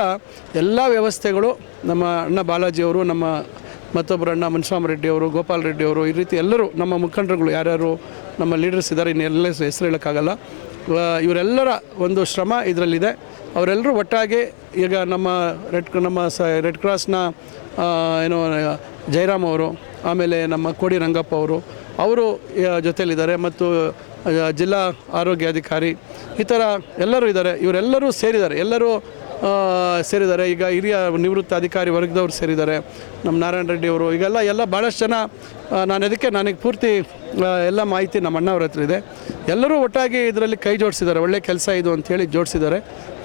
[SPEAKER 4] ಎಲ್ಲ ವ್ಯವಸ್ಥೆಗಳು ನಮ್ಮ ಅಣ್ಣ ಬಾಲಾಜಿಯವರು ನಮ್ಮ ಮತ್ತೊಬ್ಬರು ಅಣ್ಣ ಮುನ್ಸ್ವಾಮ ರೆಡ್ಡಿ ಅವರು, ಗೋಪಾಲ್ ರೆಡ್ಡಿ ಅವರು, ಈ ರೀತಿ ಎಲ್ಲರೂ ನಮ್ಮ ಮುಖಂಡರುಗಳು ಯಾರ್ಯಾರು ನಮ್ಮ ಲೀಡರ್ಸ್ ಇದ್ದಾರೆ, ಇನ್ನೆಲ್ಲ ಹೆಸರು ಹೇಳೋಕ್ಕಾಗಲ್ಲ. ಇವರೆಲ್ಲರ ಒಂದು ಶ್ರಮ ಇದರಲ್ಲಿದೆ. ಅವರೆಲ್ಲರೂ ಒಟ್ಟಾಗಿ ಈಗ ನಮ್ಮ ರೆಡ್, ನಮ್ಮ ಸ, ರೆಡ್ ಕ್ರಾಸ್ನ ಏನು ಜಯರಾಮ್ ಅವರು, ಆಮೇಲೆ ನಮ್ಮ ಕೋಡಿ ರಂಗಪ್ಪ ಅವರು ಅವರು ಜೊತೆಯಲ್ಲಿದ್ದಾರೆ ಮತ್ತು ಜಿಲ್ಲಾ ಆರೋಗ್ಯಾಧಿಕಾರಿ ಈ ಥರ ಎಲ್ಲರೂ ಇದ್ದಾರೆ. ಇವರೆಲ್ಲರೂ ಸೇರಿದ್ದಾರೆ. ಎಲ್ಲರೂ ಸೇರಿದ್ದಾರೆ. ಈಗ ಹಿರಿಯ ನಿವೃತ್ತ ಅಧಿಕಾರಿ ವರ್ಗದವರು ಸೇರಿದ್ದಾರೆ. ನಮ್ಮ ನಾರಾಯಣ ರೆಡ್ಡಿ ಅವರು. ಈಗೆಲ್ಲ ಎಲ್ಲ ಭಾಳಷ್ಟು ಜನ ನಾನು ಅದಕ್ಕೆ ನನಗೆ ಪೂರ್ತಿ ಎಲ್ಲ ಮಾಹಿತಿ ನಮ್ಮ ಅಣ್ಣವ್ರ ಹತ್ರ ಇದೆ. ಎಲ್ಲರೂ ಒಟ್ಟಾಗಿ ಇದರಲ್ಲಿ ಕೈ ಜೋಡಿಸಿದ್ದಾರೆ. ಒಳ್ಳೆ ಕೆಲಸ ಇದು ಅಂಥೇಳಿ ಜೋಡಿಸಿದ್ದಾರೆ.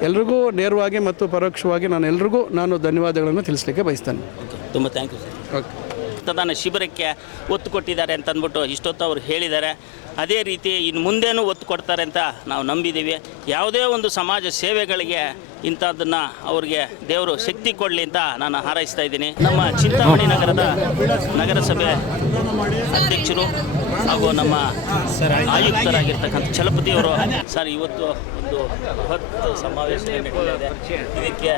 [SPEAKER 4] ಎಲ್ರಿಗೂ ನೇರವಾಗಿ ಮತ್ತು ಪರೋಕ್ಷವಾಗಿ ನಾನು ಎಲ್ರಿಗೂ ನಾನು ಧನ್ಯವಾದಗಳನ್ನು ತಿಳಿಸ್ಲಿಕ್ಕೆ ಬಯಸ್ತೇನೆ.
[SPEAKER 1] ತುಂಬ ಥ್ಯಾಂಕ್ ಯು ಸರ್
[SPEAKER 4] ಓಕೆ
[SPEAKER 1] ರಕ್ತದಾನ ಶಿಬಿರಕ್ಕೆ ಒತ್ತು ಕೊಟ್ಟಿದ್ದಾರೆ ಅಂತ ಅಂದ್ಬಿಟ್ಟು ಇಷ್ಟೊತ್ತು ಅವ್ರು ಹೇಳಿದ್ದಾರೆ. ಅದೇ ರೀತಿ ಇನ್ನು ಮುಂದೇನೂ ಒತ್ತು ಕೊಡ್ತಾರೆ ಅಂತ ನಾವು ನಂಬಿದ್ದೀವಿ. ಯಾವುದೇ ಒಂದು ಸಮಾಜ ಸೇವೆಗಳಿಗೆ ಇಂಥದ್ದನ್ನು ಅವ್ರಿಗೆ ದೇವರು ಶಕ್ತಿ ಕೊಡಲಿ ಅಂತ ನಾನು ಹಾರೈಸ್ತಾ ಇದ್ದೀನಿ. ನಮ್ಮ ಚಿಂತಾಮಣಿ ನಗರದ ನಗರಸಭೆ ಅಧ್ಯಕ್ಷರು ಹಾಗೂ ನಮ್ಮ ಆಯುಕ್ತರಾಗಿರ್ತಕ್ಕಂಥ ಚಲಪತಿಯವರು ಸರ್, ಇವತ್ತು ಒಂದು ಬೃಹತ್ ಸಮಾವೇಶ ಇದಕ್ಕೆ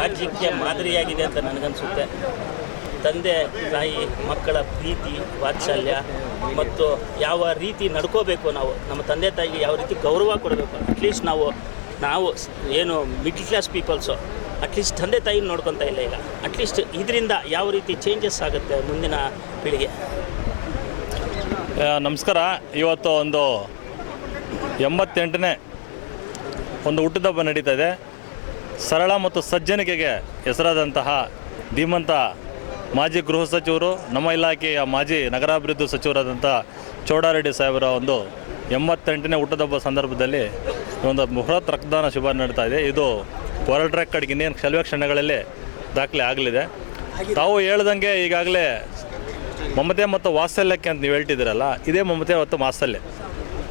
[SPEAKER 1] ರಾಜ್ಯಕ್ಕೆ ಮಾದರಿಯಾಗಿದೆ ಅಂತ ನನಗನ್ಸುತ್ತೆ. ತಂದೆ, ತಾಯಿ, ಮಕ್ಕಳ ಪ್ರೀತಿ, ವಾತ್ಸಲ್ಯ ಮತ್ತು ಯಾವ ರೀತಿ ನಡ್ಕೋಬೇಕು ನಾವು, ನಮ್ಮ ತಂದೆ, ತಾಯಿಗೆ ಯಾವ ರೀತಿ ಗೌರವ ಕೊಡಬೇಕು ಅಟ್ಲೀಸ್ಟ್ ನಾವು ನಾವು ಏನು ಮಿಡ್ಲ್ ಕ್ಲಾಸ್ ಪೀಪಲ್ಸು ಅಟ್ಲೀಸ್ಟ್ ತಂದೆ ತಾಯಿನ ನೋಡ್ಕೊತಾ ಇಲ್ಲ ಈಗ. ಅಟ್ಲೀಸ್ಟ್ ಇದರಿಂದ ಯಾವ ರೀತಿ ಚೇಂಜಸ್ ಆಗುತ್ತೆ ಮುಂದಿನ ಪೀಳಿಗೆ?
[SPEAKER 5] ನಮಸ್ಕಾರ. ಇವತ್ತು ಒಂದು ಎಂಬತ್ತೆಂಟನೇ ಒಂದು ಹುಟ್ಟುದಬ್ಬ ನಡೀತಾ ಇದೆ. ಸರಳ ಮತ್ತು ಸಜ್ಜನಿಕೆಗೆ ಹೆಸರಾದಂತಹ ಧೀಮಂತ ಮಾಜಿ ಗೃಹ ಸಚಿವರು, ನಮ್ಮ ಇಲಾಖೆಯ ಮಾಜಿ ನಗರಾಭಿವೃದ್ಧಿ ಸಚಿವರಾದಂಥ ಚೌಡಾರೆಡ್ಡಿ ಸಾಹೇಬರ ಒಂದು ಎಂಬತ್ತೆಂಟನೇ ಹುಟ್ಟದಬ್ಬ ಸಂದರ್ಭದಲ್ಲಿ ಒಂದು ಬೃಹತ್ ರಕ್ತದಾನ ಶಿಬಿರ ನಡೀತಾ ಇದೆ. ಇದು ವರ್ಲ್ಡ್ ಟ್ರ್ಯಾಕ್ ಕಡೆಗೆ ಇನ್ನೇನು ಕೆಲವೇ ಕ್ಷಣಗಳಲ್ಲಿ ದಾಖಲೆ ಆಗಲಿದೆ. ತಾವು ಹೇಳ್ದಂಗೆ ಈಗಾಗಲೇ ಮಮತೆ ಮತ್ತು ವಾತ್ಸಲ್ಯಕ್ಕೆ ಅಂತ ನೀವು ಹೇಳ್ತಿದ್ದೀರಲ್ಲ, ಇದೇ ಮಮತೆ ಮತ್ತು ವಾತ್ಸಲ್ಯ.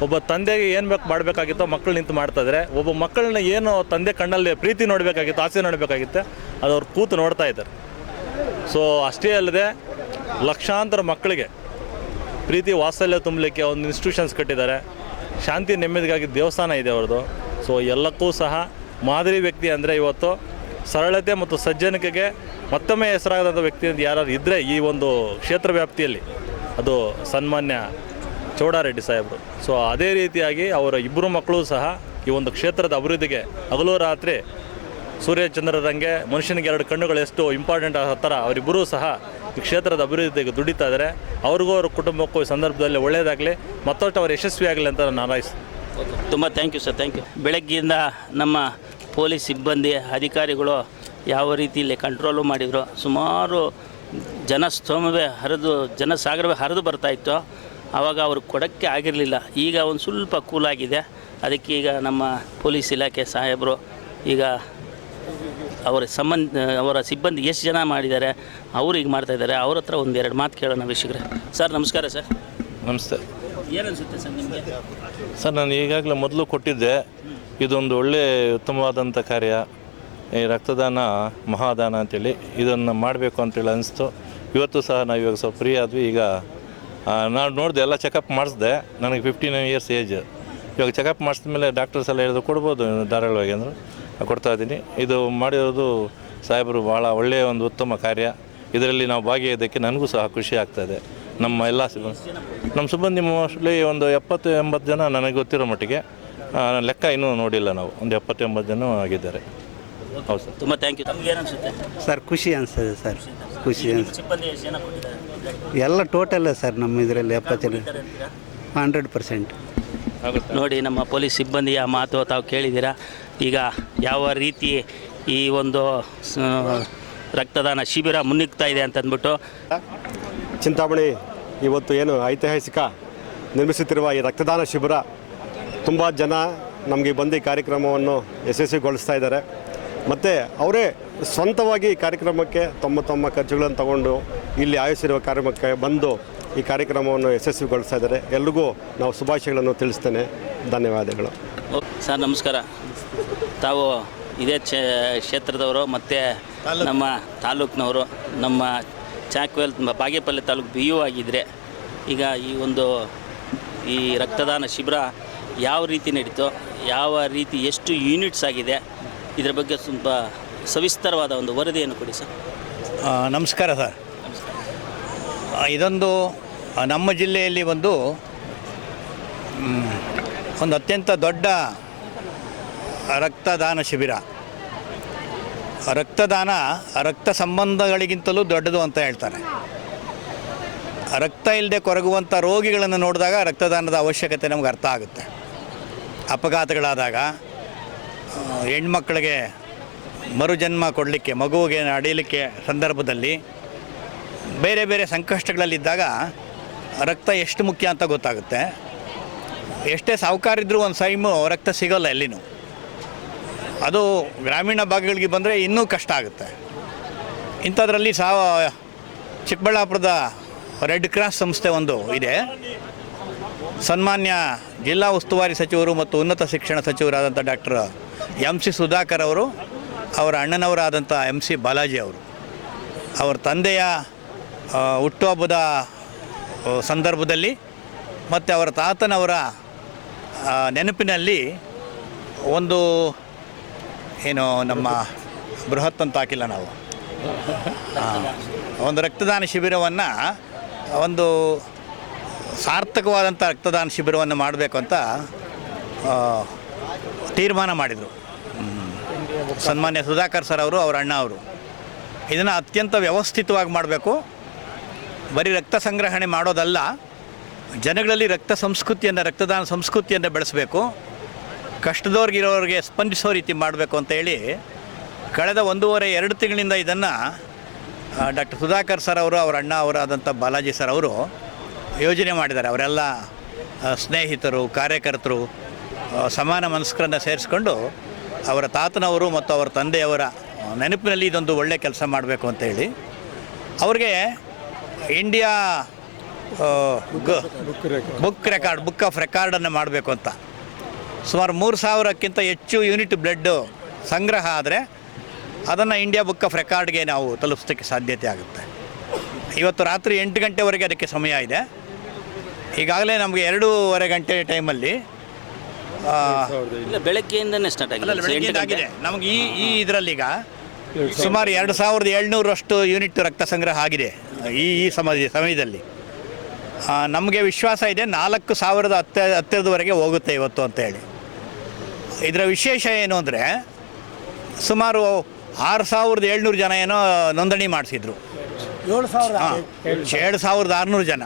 [SPEAKER 5] ಒಬ್ಬ ತಂದೆಗೆ ಏನು ಬೇಕು ಮಾಡಬೇಕಾಗಿತ್ತೋ ಮಕ್ಕಳು ನಿಂತು ಮಾಡ್ತಾಯಿದ್ರೆ ಒಬ್ಬ ಮಕ್ಕಳನ್ನ ಏನು ತಂದೆ ಕಣ್ಣಲ್ಲಿ ಪ್ರೀತಿ ನೋಡಬೇಕಾಗಿತ್ತು, ಆಸೆ ನೋಡಬೇಕಾಗಿತ್ತು, ಅದು ಅವ್ರು ಕೂತು ನೋಡ್ತಾ ಇದ್ದಾರೆ. ಸೊ ಅಷ್ಟೇ ಅಲ್ಲದೆ ಲಕ್ಷಾಂತರ ಮಕ್ಕಳಿಗೆ ಪ್ರೀತಿ ವಾತ್ಸಲ್ಯ ತುಂಬಲಿಕ್ಕೆ ಒಂದು ಇನ್ಸ್ಟಿಟ್ಯೂಷನ್ಸ್ ಕಟ್ಟಿದ್ದಾರೆ. ಶಾಂತಿ ನೆಮ್ಮದಿಗಾಗಿ ದೇವಸ್ಥಾನ ಇದೆ ಅವ್ರದ್ದು. ಸೊ ಎಲ್ಲಕ್ಕೂ ಸಹ ಮಾದರಿ ವ್ಯಕ್ತಿ ಅಂದರೆ ಇವತ್ತು ಸರಳತೆ ಮತ್ತು ಸಜ್ಜನಿಕೆಗೆ ಮತ್ತೊಮ್ಮೆ ಹೆಸರಾಗದಂಥ ವ್ಯಕ್ತಿ ಅಂತ ಯಾರು ಇದ್ದರೆ ಈ ಒಂದು ಕ್ಷೇತ್ರ ವ್ಯಾಪ್ತಿಯಲ್ಲಿ ಅದು ಸನ್ಮಾನ್ಯ ಚೌಡಾರೆಡ್ಡಿ ಸಾಹೇಬರು. ಸೊ ಅದೇ ರೀತಿಯಾಗಿ ಅವರ ಇಬ್ಬರು ಮಕ್ಕಳು ಸಹ ಈ ಒಂದು ಕ್ಷೇತ್ರದ ಅಭಿವೃದ್ಧಿಗೆ ಹಗಲು ರಾತ್ರಿ ಸೂರ್ಯಚಂದ್ರರಂಗೆ ಮನುಷ್ಯನಿಗೆ ಎರಡು ಕಣ್ಣುಗಳು ಎಷ್ಟು ಇಂಪಾರ್ಟೆಂಟ್ ಆ ಥರ ಅವರಿಬ್ಬರೂ ಸಹ ಈ ಕ್ಷೇತ್ರದ ಅಭಿವೃದ್ಧಿಗೆ ದುಡಿತಾ ಇದ್ದಾರೆ. ಅವ್ರಿಗೂ ಅವ್ರ ಕುಟುಂಬಕ್ಕೂ ಈ ಸಂದರ್ಭದಲ್ಲಿ ಒಳ್ಳೆಯದಾಗಲಿ. ಮತ್ತಷ್ಟು ಅವರು ಯಶಸ್ವಿ ಆಗಲಿ ಅಂತ ನಾನು ಹಾರೈಸ್ತೀನಿ.
[SPEAKER 1] ತುಂಬ thank you sir thank you ಬೆಳಗ್ಗೆಯಿಂದ ನಮ್ಮ ಪೊಲೀಸ್ ಸಿಬ್ಬಂದಿ, ಅಧಿಕಾರಿಗಳು ಯಾವ ರೀತಿಯಲ್ಲಿ ಕಂಟ್ರೋಲು ಮಾಡಿದರು, ಸುಮಾರು ಜನಸ್ತೋಮವೇ ಹರಿದು, ಜನಸಾಗರವೇ ಹರಿದು ಬರ್ತಾಯಿತ್ತು ಆವಾಗ ಅವರು ಕೊಡೋಕ್ಕೆ ಆಗಿರಲಿಲ್ಲ. ಈಗ ಒಂದು ಸ್ವಲ್ಪ ಕೂಲಾಗಿದೆ ಅದಕ್ಕೆ ಈಗ ನಮ್ಮ ಪೊಲೀಸ್ ಇಲಾಖೆ ಸಾಹೇಬರು ಈಗ ಅವರ ಸಂಬಂಧ ಅವರ ಸಿಬ್ಬಂದಿ ಎಷ್ಟು ಜನ ಮಾಡಿದ್ದಾರೆ ಅವರು ಈಗ ಮಾಡ್ತಾ ಇದ್ದಾರೆ ಅವ್ರ ಹತ್ರ ಒಂದೆರಡು ಮಾತು ಕೇಳೋಣ ವೀಕ್ಷಕರೇ. ಸರ್ ನಮಸ್ಕಾರ ಸರ್.
[SPEAKER 5] ನಮಸ್ತೆ.
[SPEAKER 1] ಏನನ್ಸುತ್ತೆ ಸರ್ ನಿಮಗೆ?
[SPEAKER 5] ಸರ್ ನಾನು ಈಗಾಗಲೇ ಮೊದಲು ಕೊಟ್ಟಿದ್ದೆ. ಇದೊಂದು ಒಳ್ಳೆ ಉತ್ತಮವಾದಂಥ ಕಾರ್ಯ. ಈ ರಕ್ತದಾನ ಮಹಾದಾನ ಅಂತೇಳಿ ಇದನ್ನು ಮಾಡಬೇಕು ಅಂತೇಳಿ ಅನಿಸ್ತು. ಇವತ್ತು ಸಹ ನಾವು ಇವಾಗ ಸ್ವಲ್ಪ ಫ್ರೀ ಆದ್ವಿ. ಈಗ ನಾನು ನೋಡಿದೆ ಎಲ್ಲ ಚೆಕಪ್ ಮಾಡಿಸ್ದೆ. ನನಗೆ ಫಿಫ್ಟಿ ನೈನ್ ಇಯರ್ಸ್ ಏಜ್ ಇವಾಗ ಚೆಕಪ್ ಮಾಡಿಸಿದ್ಮೇಲೆ ಡಾಕ್ಟರ್ಸ್ ಎಲ್ಲ ಹೇಳಿದ್ರು ಕೊಡ್ಬೋದು ಧಾರಾಳವಾಗಿ ಅಂದರು. ಕೊಡ್ತಾ ಇದ್ದೀನಿ. ಇದು ಮಾಡಿರೋದು ಸಾಹೇಬರು ಭಾಳ ಒಳ್ಳೆಯ ಒಂದು ಉತ್ತಮ ಕಾರ್ಯ. ಇದರಲ್ಲಿ ನಾವು ಭಾಗಿಯಾದಕ್ಕೆ ನನಗೂ ಸಹ ಖುಷಿ ಆಗ್ತಾಯಿದೆ ನಮ್ಮ ಎಲ್ಲ ಸಿಬ್ಬಂದಿ ನಮ್ಮ ಸಿಬ್ಬಂದಿ ಮೋಸ್ಟ್ಲಿ ಒಂದು ಎಪ್ಪತ್ತು ಎಂಬತ್ತು ಜನ ನನಗೆ ಗೊತ್ತಿರೋ ಮಟ್ಟಿಗೆ ಲೆಕ್ಕ ಇನ್ನೂ ನೋಡಿಲ್ಲ ನಾವು. ಒಂದು ಎಪ್ಪತ್ತು ಎಂಬತ್ತು ಜನ ಆಗಿದ್ದಾರೆ. ಹೌದು ಸರ್.
[SPEAKER 1] ತುಂಬ ಥ್ಯಾಂಕ್ ಯು ತಮಗೆ ಏನಿಸುತ್ತೆ
[SPEAKER 6] ಸರ್ ಖುಷಿ ಅನಿಸ್ತದೆ ಸರ್. ಖುಷಿ ಅನಿಸ್ತದೆ.
[SPEAKER 1] ಸಿಬ್ಬಂದಿ ಎಷ್ಟು ಜನ ಕೊಟ್ಟಿದ್ದಾರೆ?
[SPEAKER 6] ಎಲ್ಲ ಟೋಟಲ್ ಸರ್ ನಮ್ಮ ಇದರಲ್ಲಿ ಎಪ್ಪತ್ತು ಜನ. ಹಂಡ್ರೆಡ್ ಪರ್ಸೆಂಟ್
[SPEAKER 1] ನೋಡಿ ನಮ್ಮ ಪೊಲೀಸ್ ಸಿಬ್ಬಂದಿಯ ಮಾತು ತಾವು ಕೇಳಿದ್ದೀರಾ. ಈಗ ಯಾವ ರೀತಿ ಈ ಒಂದು ರಕ್ತದಾನ ಶಿಬಿರ ಮುನ್ನುಗ್ತಾ ಇದೆ ಅಂತಂದ್ಬಿಟ್ಟು.
[SPEAKER 7] ಚಿಂತಾಮಣಿ, ಇವತ್ತು ಏನು ಐತಿಹಾಸಿಕ ನಿರ್ಮಿಸುತ್ತಿರುವ ಈ ರಕ್ತದಾನ ಶಿಬಿರ ತುಂಬ ಜನ ನಮಗೆ ಬಂದು ಕಾರ್ಯಕ್ರಮವನ್ನು ಯಶಸ್ವಿಗೊಳಿಸ್ತಾ ಇದ್ದಾರೆ. ಮತ್ತು ಅವರೇ ಸ್ವಂತವಾಗಿ ಈ ಕಾರ್ಯಕ್ರಮಕ್ಕೆ ತಮ್ಮ ತಮ್ಮ ಖರ್ಚುಗಳನ್ನು ತಗೊಂಡು ಇಲ್ಲಿ ಆಯೋಜಿಸಿರುವ ಕಾರ್ಯಕ್ರಮಕ್ಕೆ ಬಂದು ಈ ಕಾರ್ಯಕ್ರಮವನ್ನು ಯಶಸ್ವಿಗೊಳಿಸ್ತಾ ಇದ್ದಾರೆ. ಎಲ್ರಿಗೂ ನಾವು ಶುಭಾಶಯಗಳನ್ನು ತಿಳಿಸ್ತೇನೆ. ಧನ್ಯವಾದಗಳು.
[SPEAKER 1] ಸರ್ ನಮಸ್ಕಾರ. ತಾವು ಇದೇ ಕ್ಷೇ ಕ್ಷೇತ್ರದವರು ಮತ್ತು ನಮ್ಮ ತಾಲೂಕಿನವರು ನಮ್ಮ ಚಾಕ್ವೆಲ್ ಬಾಗೇಪಲ್ಲಿ ತಾಲೂಕು ಬಿ ಯು ಆಗಿದ್ದರೆ ಈಗ ಈ ಒಂದು ಈ ರಕ್ತದಾನ ಶಿಬಿರ ಯಾವ ರೀತಿ ನಡೀತು ಯಾವ ರೀತಿ ಎಷ್ಟು ಯೂನಿಟ್ಸ್ ಆಗಿದೆ ಇದರ ಬಗ್ಗೆ ಸ್ವಲ್ಪ ಸವಿಸ್ತರವಾದ ಒಂದು ವರದಿಯನ್ನು ಕೊಡಿ ಸರ್.
[SPEAKER 8] ನಮಸ್ಕಾರ ಸರ್. ಇದೊಂದು ನಮ್ಮ ಜಿಲ್ಲೆಯಲ್ಲಿ ಒಂದು ಒಂದು ಅತ್ಯಂತ ದೊಡ್ಡ ರಕ್ತದಾನ ಶಿಬಿರ. ರಕ್ತದಾನ, ರಕ್ತ ಸಂಬಂಧಗಳಿಗಿಂತಲೂ ದೊಡ್ಡದು ಅಂತ ಹೇಳ್ತಾರೆ. ರಕ್ತ ಇಲ್ಲದೆ ಕೊರಗುವಂಥ ರೋಗಿಗಳನ್ನು ನೋಡಿದಾಗ ರಕ್ತದಾನದ ಅವಶ್ಯಕತೆ ನಮ್ಗೆ ಅರ್ಥ ಆಗುತ್ತೆ. ಅಪಘಾತಗಳಾದಾಗ ಹೆಣ್ಮಕ್ಳಿಗೆ ಮರುಜನ್ಮ ಕೊಡಲಿಕ್ಕೆ, ಮಗುವಿಗೆ ಅಡಿಯಲಿಕ್ಕೆ ಸಂದರ್ಭದಲ್ಲಿ ಬೇರೆ ಬೇರೆ ಸಂಕಷ್ಟಗಳಲ್ಲಿದ್ದಾಗ ರಕ್ತ ಎಷ್ಟು ಮುಖ್ಯ ಅಂತ ಗೊತ್ತಾಗುತ್ತೆ. ಎಷ್ಟೇ ಸಾಹುಕಾರಿದ್ರೂ ಒಂದು ಸೈಮು ರಕ್ತ ಸಿಗೋಲ್ಲ ಎಲ್ಲಿನೂ. ಅದು ಗ್ರಾಮೀಣ ಭಾಗಗಳಿಗೆ ಬಂದರೆ ಇನ್ನೂ ಕಷ್ಟ ಆಗುತ್ತೆ. ಇಂಥದ್ರಲ್ಲಿ ಸಾವ ಚಿಕ್ಕಬಳ್ಳಾಪುರದ ರೆಡ್ ಕ್ರಾಸ್ ಸಂಸ್ಥೆ ಒಂದು ಇದೆ. ಸನ್ಮಾನ್ಯ ಜಿಲ್ಲಾ ಉಸ್ತುವಾರಿ ಸಚಿವರು ಮತ್ತು ಉನ್ನತ ಶಿಕ್ಷಣ ಸಚಿವರಾದಂಥ ಡಾಕ್ಟರ್ ಎಂ ಸಿ ಸುಧಾಕರ್ ಅವರು, ಅವರ ಅಣ್ಣನವರಾದಂಥ ಎಂ ಸಿ ಬಾಲಾಜಿ ಅವರು. ಅವರ ತಂದೆಯ ಹುಟ್ಟುಹಬ್ಬದ ಸಂದರ್ಭದಲ್ಲಿ ಮತ್ತು ಅವರ ತಾತನವರ ನೆನಪಿನಲ್ಲಿ ಒಂದು, ಏನು ನಮ್ಮ ಬೃಹತ್ ಅಂತ ಹಾಕಿಲ್ಲ ನಾವು. ಒಂದು ರಕ್ತದಾನ ಶಿಬಿರವನ್ನು ಒಂದು ಸಾರ್ಥಕವಾದಂಥ ರಕ್ತದಾನ ಶಿಬಿರವನ್ನು ಮಾಡಬೇಕು ಅಂತ ತೀರ್ಮಾನ ಮಾಡಿದರು. ಸನ್ಮಾನ್ಯ ಸುಧಾಕರ್ ಸರ್ ಅವರು, ಅವರ ಅಣ್ಣ ಅವರು. ಇದನ್ನು ಅತ್ಯಂತ ವ್ಯವಸ್ಥಿತವಾಗಿ ಮಾಡಬೇಕು. ಬರೀ ರಕ್ತ ಸಂಗ್ರಹಣೆ ಮಾಡೋದಲ್ಲ, ಜನಗಳಲ್ಲಿ ರಕ್ತ ಸಂಸ್ಕೃತಿಯನ್ನು, ರಕ್ತದಾನ ಸಂಸ್ಕೃತಿಯನ್ನು ಬೆಳೆಸಬೇಕು, ಕಷ್ಟದವ್ರಿಗಿರೋರಿಗೆ ಸ್ಪಂದಿಸೋ ರೀತಿ ಮಾಡಬೇಕು ಅಂತ ಹೇಳಿ ಕಳೆದ ಒಂದೂವರೆ, ಎರಡು ತಿಂಗಳಿಂದ ಇದನ್ನು ಡಾಕ್ಟರ್ ಸುಧಾಕರ್ ಸರ್ ಅವರು, ಅವರ ಅಣ್ಣ ಅವರಾದಂಥ ಬಾಲಾಜಿ ಸರ್ ಅವರು ಯೋಜನೆ ಮಾಡಿದ್ದಾರೆ. ಅವರೆಲ್ಲ ಸ್ನೇಹಿತರು, ಕಾರ್ಯಕರ್ತರು ಸಮಾನ ಮನಸ್ಕರನ್ನು ಸೇರಿಸ್ಕೊಂಡು ಅವರ ತಾತನವರು ಮತ್ತು ಅವರ ತಂದೆಯವರ ನೆನಪಿನಲ್ಲಿ ಇದೊಂದು ಒಳ್ಳೆಯ ಕೆಲಸ ಮಾಡಬೇಕು ಅಂತ ಹೇಳಿ, ಅವ್ರಿಗೆ India book record book of ರೆಕಾರ್ಡನ್ನು ಮಾಡಬೇಕು ಅಂತ. ಸುಮಾರು ಮೂರು ಸಾವಿರಕ್ಕಿಂತ ಹೆಚ್ಚು ಯೂನಿಟ್ ಬ್ಲಡ್ ಸಂಗ್ರಹ ಆದರೆ ಅದನ್ನು ಇಂಡಿಯಾ ಬುಕ್ ಆಫ್ ರೆಕಾರ್ಡ್ಗೆ ನಾವು ತಲುಪಿಸೋಕ್ಕೆ ಸಾಧ್ಯತೆ ಆಗುತ್ತೆ. ಇವತ್ತು ರಾತ್ರಿ ಎಂಟು ಗಂಟೆವರೆಗೆ ಅದಕ್ಕೆ ಸಮಯ ಇದೆ. ಈಗಾಗಲೇ ನಮಗೆ ಎರಡೂವರೆ ಗಂಟೆ ಟೈಮಲ್ಲಿ
[SPEAKER 1] ಬೆಳಗ್ಗೆಯಿಂದನೇ ಸ್ಟಾರ್ಟ್ ಆಗಿದೆ.
[SPEAKER 8] ನಮಗೆ ಈ ಈ ಈಗ ಸುಮಾರು ಎರಡು ಸಾವಿರದ ಏಳ್ನೂರಷ್ಟು ಯೂನಿಟ್ ರಕ್ತ ಸಂಗ್ರಹ ಆಗಿದೆ. ಈ ಈ ಸಮಯ ಸಮಯದಲ್ಲಿ. ನಮಗೆ ವಿಶ್ವಾಸ ಇದೆ ನಾಲ್ಕು ಸಾವಿರದ ಹತ್ತ ಹತ್ತಿರದವರೆಗೆ ಹೋಗುತ್ತೆ ಇವತ್ತು ಅಂತ ಹೇಳಿ. ಇದರ ವಿಶೇಷ ಏನು ಅಂದರೆ ಸುಮಾರು ಆರು ಸಾವಿರದ ಏಳ್ನೂರು ಜನ ಏನೋ ನೋಂದಣಿ ಮಾಡಿಸಿದ್ರು. ಹಾಂ ಏಳು ಸಾವಿರದ ಆರುನೂರು ಜನ.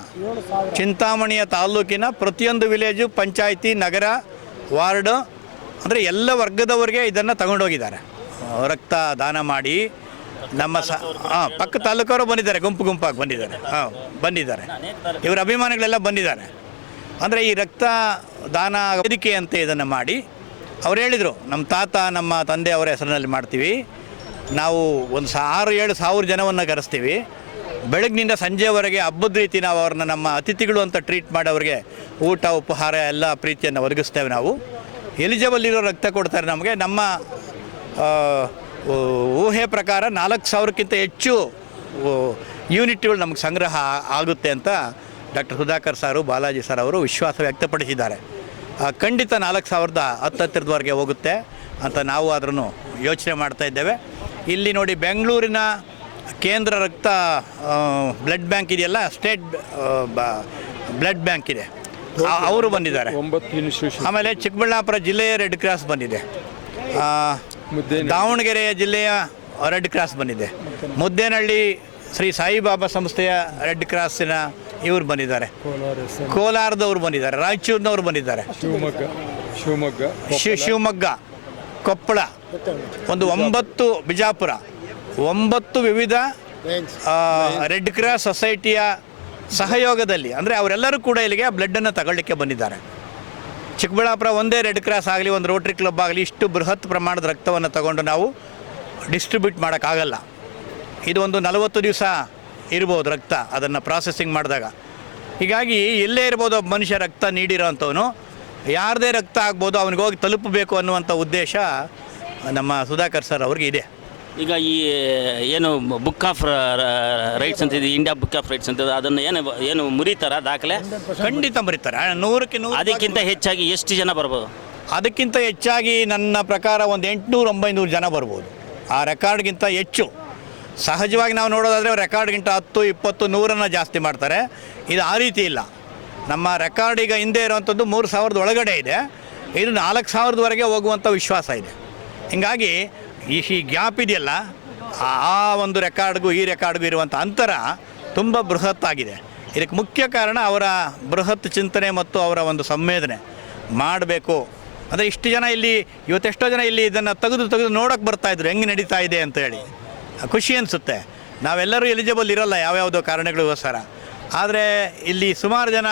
[SPEAKER 8] ಚಿಂತಾಮಣಿಯ ತಾಲೂಕಿನ ಪ್ರತಿಯೊಂದು ವಿಲೇಜು ಪಂಚಾಯಿತಿ ನಗರ ವಾರ್ಡು ಅಂದರೆ ಎಲ್ಲ ವರ್ಗದವರಿಗೆ ಇದನ್ನು ತಗೊಂಡೋಗಿದ್ದಾರೆ. ರಕ್ತ ದಾನ ಮಾಡಿ ನಮ್ಮ ಸ ಹಾಂ ಪಕ್ಕ ತಾಲೂಕವರು ಬಂದಿದ್ದಾರೆ, ಗುಂಪು ಗುಂಪಾಗಿ ಬಂದಿದ್ದಾರೆ. ಹಾಂ, ಬಂದಿದ್ದಾರೆ. ಇವರ ಅಭಿಮಾನಿಗಳೆಲ್ಲ ಬಂದಿದ್ದಾರೆ. ಅಂದರೆ ಈ ರಕ್ತ ದಾನ ವೇದಿಕೆ ಅಂತ ಇದನ್ನು ಮಾಡಿ, ಅವ್ರು ಹೇಳಿದರು ನಮ್ಮ ತಾತ, ನಮ್ಮ ತಂದೆ ಅವರ ಹೆಸರಿನಲ್ಲಿ ಮಾಡ್ತೀವಿ. ನಾವು ಒಂದು ಸಾ ಆರು, ಏಳು ಸಾವಿರ ಜನವನ್ನು ಕರೆಸ್ತೀವಿ. ಬೆಳಗ್ಗಿನಿಂದ ಸಂಜೆವರೆಗೆ ಹಬ್ಬದ ರೀತಿ ನಾವು ಅವ್ರನ್ನ ನಮ್ಮ ಅತಿಥಿಗಳು ಅಂತ ಟ್ರೀಟ್ ಮಾಡಿ ಅವ್ರಿಗೆ ಊಟ, ಉಪಹಾರ, ಎಲ್ಲ ಪ್ರೀತಿಯನ್ನು ಒದಗಿಸ್ತೇವೆ ನಾವು. ಎಲಿಜಿಬಲ್ ಇರೋ ರಕ್ತ ಕೊಡ್ತಾರೆ ನಮಗೆ. ನಮ್ಮ ಊಹೆ ಪ್ರಕಾರ ನಾಲ್ಕು ಸಾವಿರಕ್ಕಿಂತ ಹೆಚ್ಚು ಯೂನಿಟ್ಗಳು ನಮಗೆ ಸಂಗ್ರಹ ಆಗುತ್ತೆ ಅಂತ ಡಾಕ್ಟರ್ ಸುಧಾಕರ್ ಸಾರು ಬಾಲಾಜಿ ಸರ್ ಅವರು ವಿಶ್ವಾಸ ವ್ಯಕ್ತಪಡಿಸಿದ್ದಾರೆ. ಖಂಡಿತ ನಾಲ್ಕು ಸಾವಿರದ ಹತ್ತತ್ತಿರದವರೆಗೆ ಹೋಗುತ್ತೆ ಅಂತ ನಾವು ಅದನ್ನು ಯೋಚನೆ ಮಾಡ್ತಾ ಇದ್ದೇವೆ. ಇಲ್ಲಿ ನೋಡಿ ಬೆಂಗಳೂರಿನ ಕೇಂದ್ರ ರಕ್ತ ಬ್ಲಡ್ ಬ್ಯಾಂಕ್ ಇದೆಯಲ್ಲ ಸ್ಟೇಟ್ ಬ್ಲಡ್ ಬ್ಯಾಂಕ್ ಇದೆ. ಅವರು ಬಂದಿದ್ದಾರೆ. ಆಮೇಲೆ ಚಿಕ್ಕಬಳ್ಳಾಪುರ ಜಿಲ್ಲೆಯ ರೆಡ್ ಕ್ರಾಸ್ ಬಂದಿದೆ. ದಾವಣಗೆರೆಯ ಜಿಲ್ಲೆಯ ರೆಡ್ ಕ್ರಾಸ್ ಬಂದಿದೆ. ಮುದ್ದೇನಹಳ್ಳಿ ಶ್ರೀ ಸಾಯಿಬಾಬಾ ಸಂಸ್ಥೆಯ ರೆಡ್ ಕ್ರಾಸಿನ ಇವರು ಬಂದಿದ್ದಾರೆ. ಕೋಲಾರದವರು ಬಂದಿದ್ದಾರೆ ರಾಯಚೂರಿನವರು ಬಂದಿದ್ದಾರೆ.
[SPEAKER 9] ಶಿವಮೊಗ್ಗ ಶಿವಮೊಗ್ಗ
[SPEAKER 8] ಶಿವಮೊಗ್ಗ ಕೊಪ್ಪಳ. ಒಂದು ಒಂಬತ್ತು ಬಿಜಾಪುರ ಒಂಬತ್ತು ವಿವಿಧ ರೆಡ್ ಕ್ರಾಸ್ ಸೊಸೈಟಿಯ ಸಹಯೋಗದಲ್ಲಿ ಅಂದರೆ ಅವರೆಲ್ಲರೂ ಕೂಡ ಇಲ್ಲಿಗೆ ಬ್ಲಡ್ಡನ್ನು ತಗೊಳ್ಳಿಕ್ಕೆ ಬಂದಿದ್ದಾರೆ. ಚಿಕ್ಕಬಳ್ಳಾಪುರ ಒಂದೇ ರೆಡ್ ಕ್ರಾಸ್ ಆಗಲಿ, ಒಂದು ರೋಟ್ರಿ ಕ್ಲಬ್ ಆಗಲಿ, ಇಷ್ಟು ಬೃಹತ್ ಪ್ರಮಾಣದ ರಕ್ತವನ್ನು ತಗೊಂಡು ನಾವು ಡಿಸ್ಟ್ರಿಬ್ಯೂಟ್ ಮಾಡೋಕ್ಕಾಗಲ್ಲ. ಇದು ಒಂದು ನಲವತ್ತು ದಿವಸ ಇರ್ಬೋದು ರಕ್ತ ಅದನ್ನು ಪ್ರಾಸೆಸಿಂಗ್ ಮಾಡಿದಾಗ. ಹೀಗಾಗಿ ಎಲ್ಲೇ ಇರ್ಬೋದು ಒಬ್ಬ ಮನುಷ್ಯ ರಕ್ತ ನೀಡಿರೋ ಅಂಥವನು ಯಾರದೇ ರಕ್ತ ಆಗ್ಬೋದು ಅವನಿಗೆ ಹೋಗಿ ತಲುಪಬೇಕು ಅನ್ನುವಂಥ ಉದ್ದೇಶ ನಮ್ಮ ಸುಧಾಕರ್ ಸರ್ ಅವ್ರಿಗೆ ಇದೆ.
[SPEAKER 1] ಈಗ ಈ ಏನು ಬುಕ್ ಆಫ್ ರೈಟ್ಸ್ ಅಂತ ಇದೆ ಇಂಡಿಯಾ ಬುಕ್ ಆಫ್ ರೈಟ್ಸ್ ಅಂತ ಅದನ್ನು ಏನು ಏನು ಮುರಿತಾರ ದಾಖಲೆ?
[SPEAKER 8] ಖಂಡಿತ ಮರಿತಾರೆ. ನೂರಕ್ಕೆ ನೂರು
[SPEAKER 1] ಅದಕ್ಕಿಂತ ಹೆಚ್ಚಾಗಿ ಎಷ್ಟು ಜನ ಬರ್ಬೋದು?
[SPEAKER 8] ಅದಕ್ಕಿಂತ ಹೆಚ್ಚಾಗಿ ನನ್ನ ಪ್ರಕಾರ ಒಂದು ಎಂಟುನೂರು ಒಂಬೈನೂರು ಜನ ಬರ್ಬೋದು. ಆ ರೆಕಾರ್ಡ್ಗಿಂತ ಹೆಚ್ಚು. ಸಹಜವಾಗಿ ನಾವು ನೋಡೋದಾದರೆ ರೆಕಾರ್ಡ್ಗಿಂತ ಹತ್ತು ಇಪ್ಪತ್ತು ನೂರನ್ನು ಜಾಸ್ತಿ ಮಾಡ್ತಾರೆ. ಇದು ಆ ರೀತಿ ಇಲ್ಲ. ನಮ್ಮ ರೆಕಾರ್ಡ್ ಈಗ ಹಿಂದೆ ಇರುವಂಥದ್ದು ಮೂರು ಸಾವಿರದ ಒಳಗಡೆ ಇದೆ. ಇದು ನಾಲ್ಕು ಸಾವಿರದವರೆಗೆ ಹೋಗುವಂಥ ವಿಶ್ವಾಸ ಇದೆ. ಹೀಗಾಗಿ ಈ ಈ ಗ್ಯಾಪ್ ಇದೆಯಲ್ಲ, ಆ ಒಂದು ರೆಕಾರ್ಡ್ಗೂ ಈ ರೆಕಾರ್ಡ್ಗೂ ಇರುವಂಥ ಅಂತರ ತುಂಬ ಬೃಹತ್ತಾಗಿದೆ. ಇದಕ್ಕೆ ಮುಖ್ಯ ಕಾರಣ ಅವರ ಬೃಹತ್ ಚಿಂತನೆ ಮತ್ತು ಅವರ ಒಂದು ಸಂವೇದನೆ. ಮಾಡಬೇಕು. ಅಂದರೆ ಇಷ್ಟು ಜನ ಇಲ್ಲಿ ಇವತ್ತೆಷ್ಟೋ ಜನ ಇಲ್ಲಿ ಇದನ್ನು ತೆಗೆದು ತೆಗೆದು ನೋಡೋಕೆ ಬರ್ತಾಯಿದ್ರು ಹೆಂಗೆ ನಡೀತಾ ಇದೆ ಅಂತ ಹೇಳಿ. ಖುಷಿ ಅನಿಸುತ್ತೆ. ನಾವೆಲ್ಲರೂ ಎಲಿಜಿಬಲ್ ಇರೋಲ್ಲ ಯಾವ್ಯಾವುದೋ ಕಾರಣಗಳಿಗೋಸ್ಕರ ಆದರೆ ಇಲ್ಲಿ ಸುಮಾರು ಜನ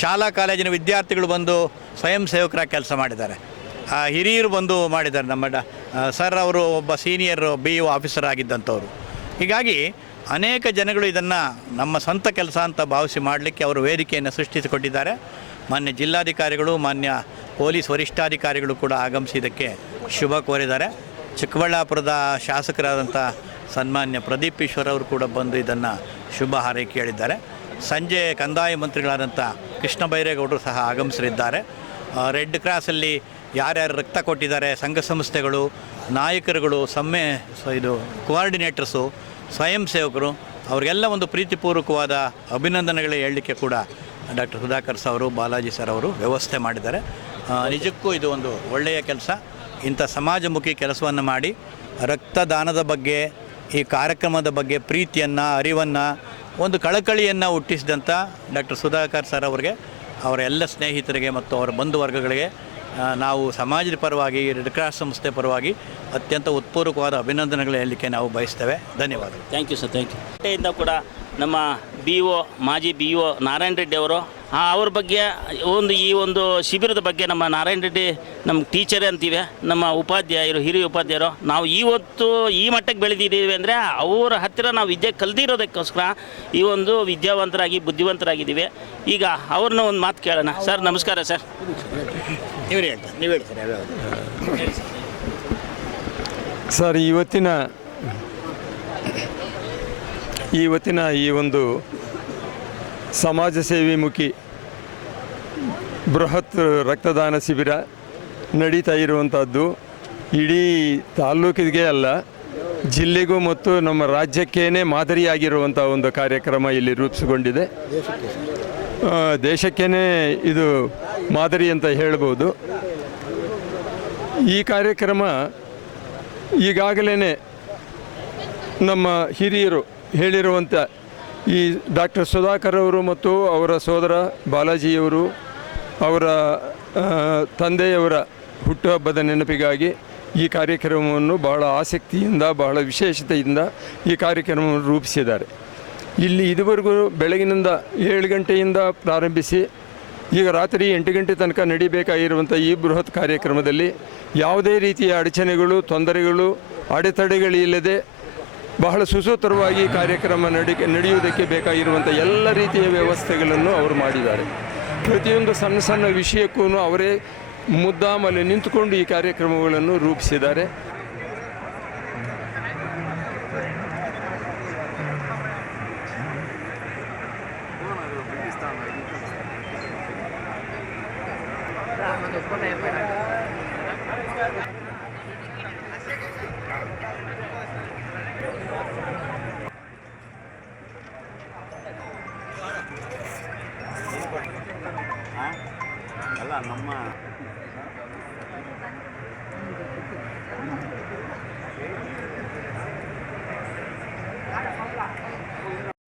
[SPEAKER 8] ಶಾಲಾ, ಕಾಲೇಜಿನ ವಿದ್ಯಾರ್ಥಿಗಳು ಬಂದು ಸ್ವಯಂ ಸೇವಕರಾಗಿ ಕೆಲಸ ಮಾಡಿದ್ದಾರೆ. ಹಿರಿಯರು ಬಂದು ಮಾಡಿದ್ದಾರೆ ನಮ್ಮ ಸರ್ ಅವರು ಒಬ್ಬ ಸೀನಿಯರ್ ಬಿ ಯು ಆಫೀಸರ್ ಆಗಿದ್ದಂಥವ್ರು. ಹೀಗಾಗಿ ಅನೇಕ ಜನಗಳು ಇದನ್ನು ನಮ್ಮ ಸ್ವಂತ ಕೆಲಸ ಅಂತ ಭಾವಿಸಿ ಮಾಡಲಿಕ್ಕೆ ಅವರು ವೇದಿಕೆಯನ್ನು ಸೃಷ್ಟಿಸಿಕೊಟ್ಟಿದ್ದಾರೆ. ಮಾನ್ಯ ಜಿಲ್ಲಾಧಿಕಾರಿಗಳು, ಮಾನ್ಯ ಪೊಲೀಸ್ ವರಿಷ್ಠಾಧಿಕಾರಿಗಳು ಕೂಡ ಆಗಮಿಸಿ ಇದಕ್ಕೆ ಶುಭ ಕೋರಿದ್ದಾರೆ. ಚಿಕ್ಕಬಳ್ಳಾಪುರದ ಶಾಸಕರಾದಂಥ ಸನ್ಮಾನ್ಯ ಪ್ರದೀಪ್ ಈಶ್ವರ್ ಅವರು ಕೂಡ ಬಂದು ಇದನ್ನು ಶುಭ ಹಾರೈಕೆ ಹೇಳಿದ್ದಾರೆ. ಸಂಜೆ ಕಂದಾಯ ಮಂತ್ರಿಗಳಾದಂಥ ಕೃಷ್ಣ ಬೈರೇಗೌಡರು ಸಹ ಆಗಮಿಸಲಿದ್ದಾರೆ. ರೆಡ್ ಕ್ರಾಸಲ್ಲಿ ಯಾರ್ಯಾರು ರಕ್ತ ಕೊಟ್ಟಿದ್ದಾರೆ ಸಂಘ ಸಂಸ್ಥೆಗಳು ನಾಯಕರುಗಳು ಸಮ್ಮೆ ಇದು ಕೋಆರ್ಡಿನೇಟರ್ಸು ಸ್ವಯಂ ಸೇವಕರು ಅವರಿಗೆಲ್ಲ ಒಂದು ಪ್ರೀತಿಪೂರ್ವಕವಾದ ಅಭಿನಂದನೆಗಳೇ ಹೇಳಲಿಕ್ಕೆ ಕೂಡ ಡಾಕ್ಟರ್ ಸುಧಾಕರ್ ಸರ್ ಅವರು ಬಾಲಾಜಿ ಸರ್ ಅವರು ವ್ಯವಸ್ಥೆ ಮಾಡಿದ್ದಾರೆ. ನಿಜಕ್ಕೂ ಇದು ಒಂದು ಒಳ್ಳೆಯ ಕೆಲಸ. ಇಂಥ ಸಮಾಜಮುಖಿ ಕೆಲಸವನ್ನು ಮಾಡಿ ರಕ್ತದಾನದ ಬಗ್ಗೆ ಈ ಕಾರ್ಯಕ್ರಮದ ಬಗ್ಗೆ ಪ್ರೀತಿಯನ್ನು ಅರಿವನ್ನು ಒಂದು ಕಳಕಳಿಯನ್ನು ಹುಟ್ಟಿಸಿದಂಥ ಡಾಕ್ಟರ್ ಸುಧಾಕರ್ ಸರ್ ಅವರಿಗೆ ಅವರ ಎಲ್ಲ ಸ್ನೇಹಿತರಿಗೆ ಮತ್ತು ಅವರ ಬಂಧು ವರ್ಗಗಳಿಗೆ ಆ, ನಾವು ಸಮಾಜದ ಪರವಾಗಿ ರೆಡ್ ಕ್ರಾಸ್ ಸಂಸ್ಥೆ ಪರವಾಗಿ ಅತ್ಯಂತ ಉತ್ಪೂರ್ವಕವಾದ ಅಭಿನಂದನೆಗಳು ಹೇಳಲಿಕ್ಕೆ ನಾವು ಬಯಸ್ತೇವೆ. ಧನ್ಯವಾದಗಳು.
[SPEAKER 1] Thank you sir thank you ಕೋಟೆಯಿಂದ ಕೂಡ ನಮ್ಮ ಬಿ ಒ ಮಾಜಿ ಬಿ ಒ ನಾರಾಯಣ ರೆಡ್ಡಿ ಅವರು ಅವ್ರ ಬಗ್ಗೆ, ಒಂದು ಈ ಒಂದು ಶಿಬಿರದ ಬಗ್ಗೆ ನಮ್ಮ ನಾರಾಯಣ ರೆಡ್ಡಿ ನಮ್ಮ ಟೀಚರೇ ಅಂತೀವಿ. ನಮ್ಮ ಉಪಾಧ್ಯಾಯರು, ಹಿರಿಯ ಉಪಾಧ್ಯಾಯರು, ನಾವು ಇವತ್ತು ಈ ಮಟ್ಟಕ್ಕೆ ಬೆಳೆದಿದ್ದೀವಿ ಅಂದರೆ ಅವರ ಹತ್ತಿರ ನಾವು ವಿದ್ಯೆ ಕಲ್ದಿರೋದಕ್ಕೋಸ್ಕರ ಈ ಒಂದು ವಿದ್ಯಾವಂತರಾಗಿ, ಬುದ್ಧಿವಂತರಾಗಿದ್ದೀವಿ. ಈಗ ಅವ್ರನ್ನ ಒಂದು ಮಾತು ಕೇಳೋಣ. ಸರ್ ನಮಸ್ಕಾರ ಸರ್
[SPEAKER 9] ಸರ್ ಇವತ್ತಿನ ಇವತ್ತಿನ ಈ ಒಂದು ಸಮಾಜ ಸೇವೆ ಮುಖಿ ಬೃಹತ್ ರಕ್ತದಾನ ಶಿಬಿರ ನಡೀತಾ ಇರುವಂಥದ್ದು ಇಡೀ ತಾಲ್ಲೂಕಿಗೆ ಅಲ್ಲ, ಜಿಲ್ಲೆಗೂ ಮತ್ತು ನಮ್ಮ ರಾಜ್ಯಕ್ಕೇನೆ ಮಾದರಿಯಾಗಿರುವಂಥ ಒಂದು ಕಾರ್ಯಕ್ರಮ ಇಲ್ಲಿ ರೂಪಿಸಿಕೊಂಡಿದೆ. ಆ, ದೇಶಕ್ಕೇನೆ ಇದು ಮಾದರಿ ಅಂತ ಹೇಳ್ಬೋದು. ಈ ಕಾರ್ಯಕ್ರಮ ಈಗಾಗಲೇ ನಮ್ಮ ಹಿರಿಯರು ಹೇಳಿರುವಂಥ ಈ ಡಾಕ್ಟರ್ ಸುಧಾಕರ್ ಅವರು ಮತ್ತು ಅವರ ಸೋದರ ಬಾಲಾಜಿಯವರು ಅವರ ತಂದೆಯವರ ಹುಟ್ಟುಹಬ್ಬದ ನೆನಪಿಗಾಗಿ ಈ ಕಾರ್ಯಕ್ರಮವನ್ನು ಬಹಳ ಆಸಕ್ತಿಯಿಂದ ಬಹಳ ವಿಶೇಷತೆಯಿಂದ ಈ ಕಾರ್ಯಕ್ರಮವನ್ನು ರೂಪಿಸಿದ್ದಾರೆ. ಇಲ್ಲಿ ಇದುವರೆಗೂ ಬೆಳಗಿನಿಂದ ಏಳು ಗಂಟೆಯಿಂದ ಪ್ರಾರಂಭಿಸಿ ಈಗ ರಾತ್ರಿ ಎಂಟು ಗಂಟೆ ತನಕ ನಡಿಬೇಕಾಗಿರುವಂಥ ಈ ಬೃಹತ್ ಕಾರ್ಯಕ್ರಮದಲ್ಲಿ ಯಾವುದೇ ರೀತಿಯ ಅಡಚಣೆಗಳು, ತೊಂದರೆಗಳು, ಅಡೆತಡೆಗಳಿಲ್ಲದೆ ಬಹಳ ಸುಸೂತ್ರವಾಗಿ ಕಾರ್ಯಕ್ರಮ ನಡಿ, ನಡೆಯುವುದಕ್ಕೆ ಬೇಕಾಗಿರುವಂಥ ಎಲ್ಲ ರೀತಿಯ ವ್ಯವಸ್ಥೆಗಳನ್ನು ಅವರು ಮಾಡಿದ್ದಾರೆ. ಪ್ರತಿಯೊಂದು ಸಣ್ಣ ಸಣ್ಣ ವಿಷಯಕ್ಕೂ ಅವರೇ ಮುದ್ದಾಮಲೆ ನಿಂತುಕೊಂಡು ಈ ಕಾರ್ಯಕ್ರಮಗಳನ್ನು ರೂಪಿಸಿದ್ದಾರೆ.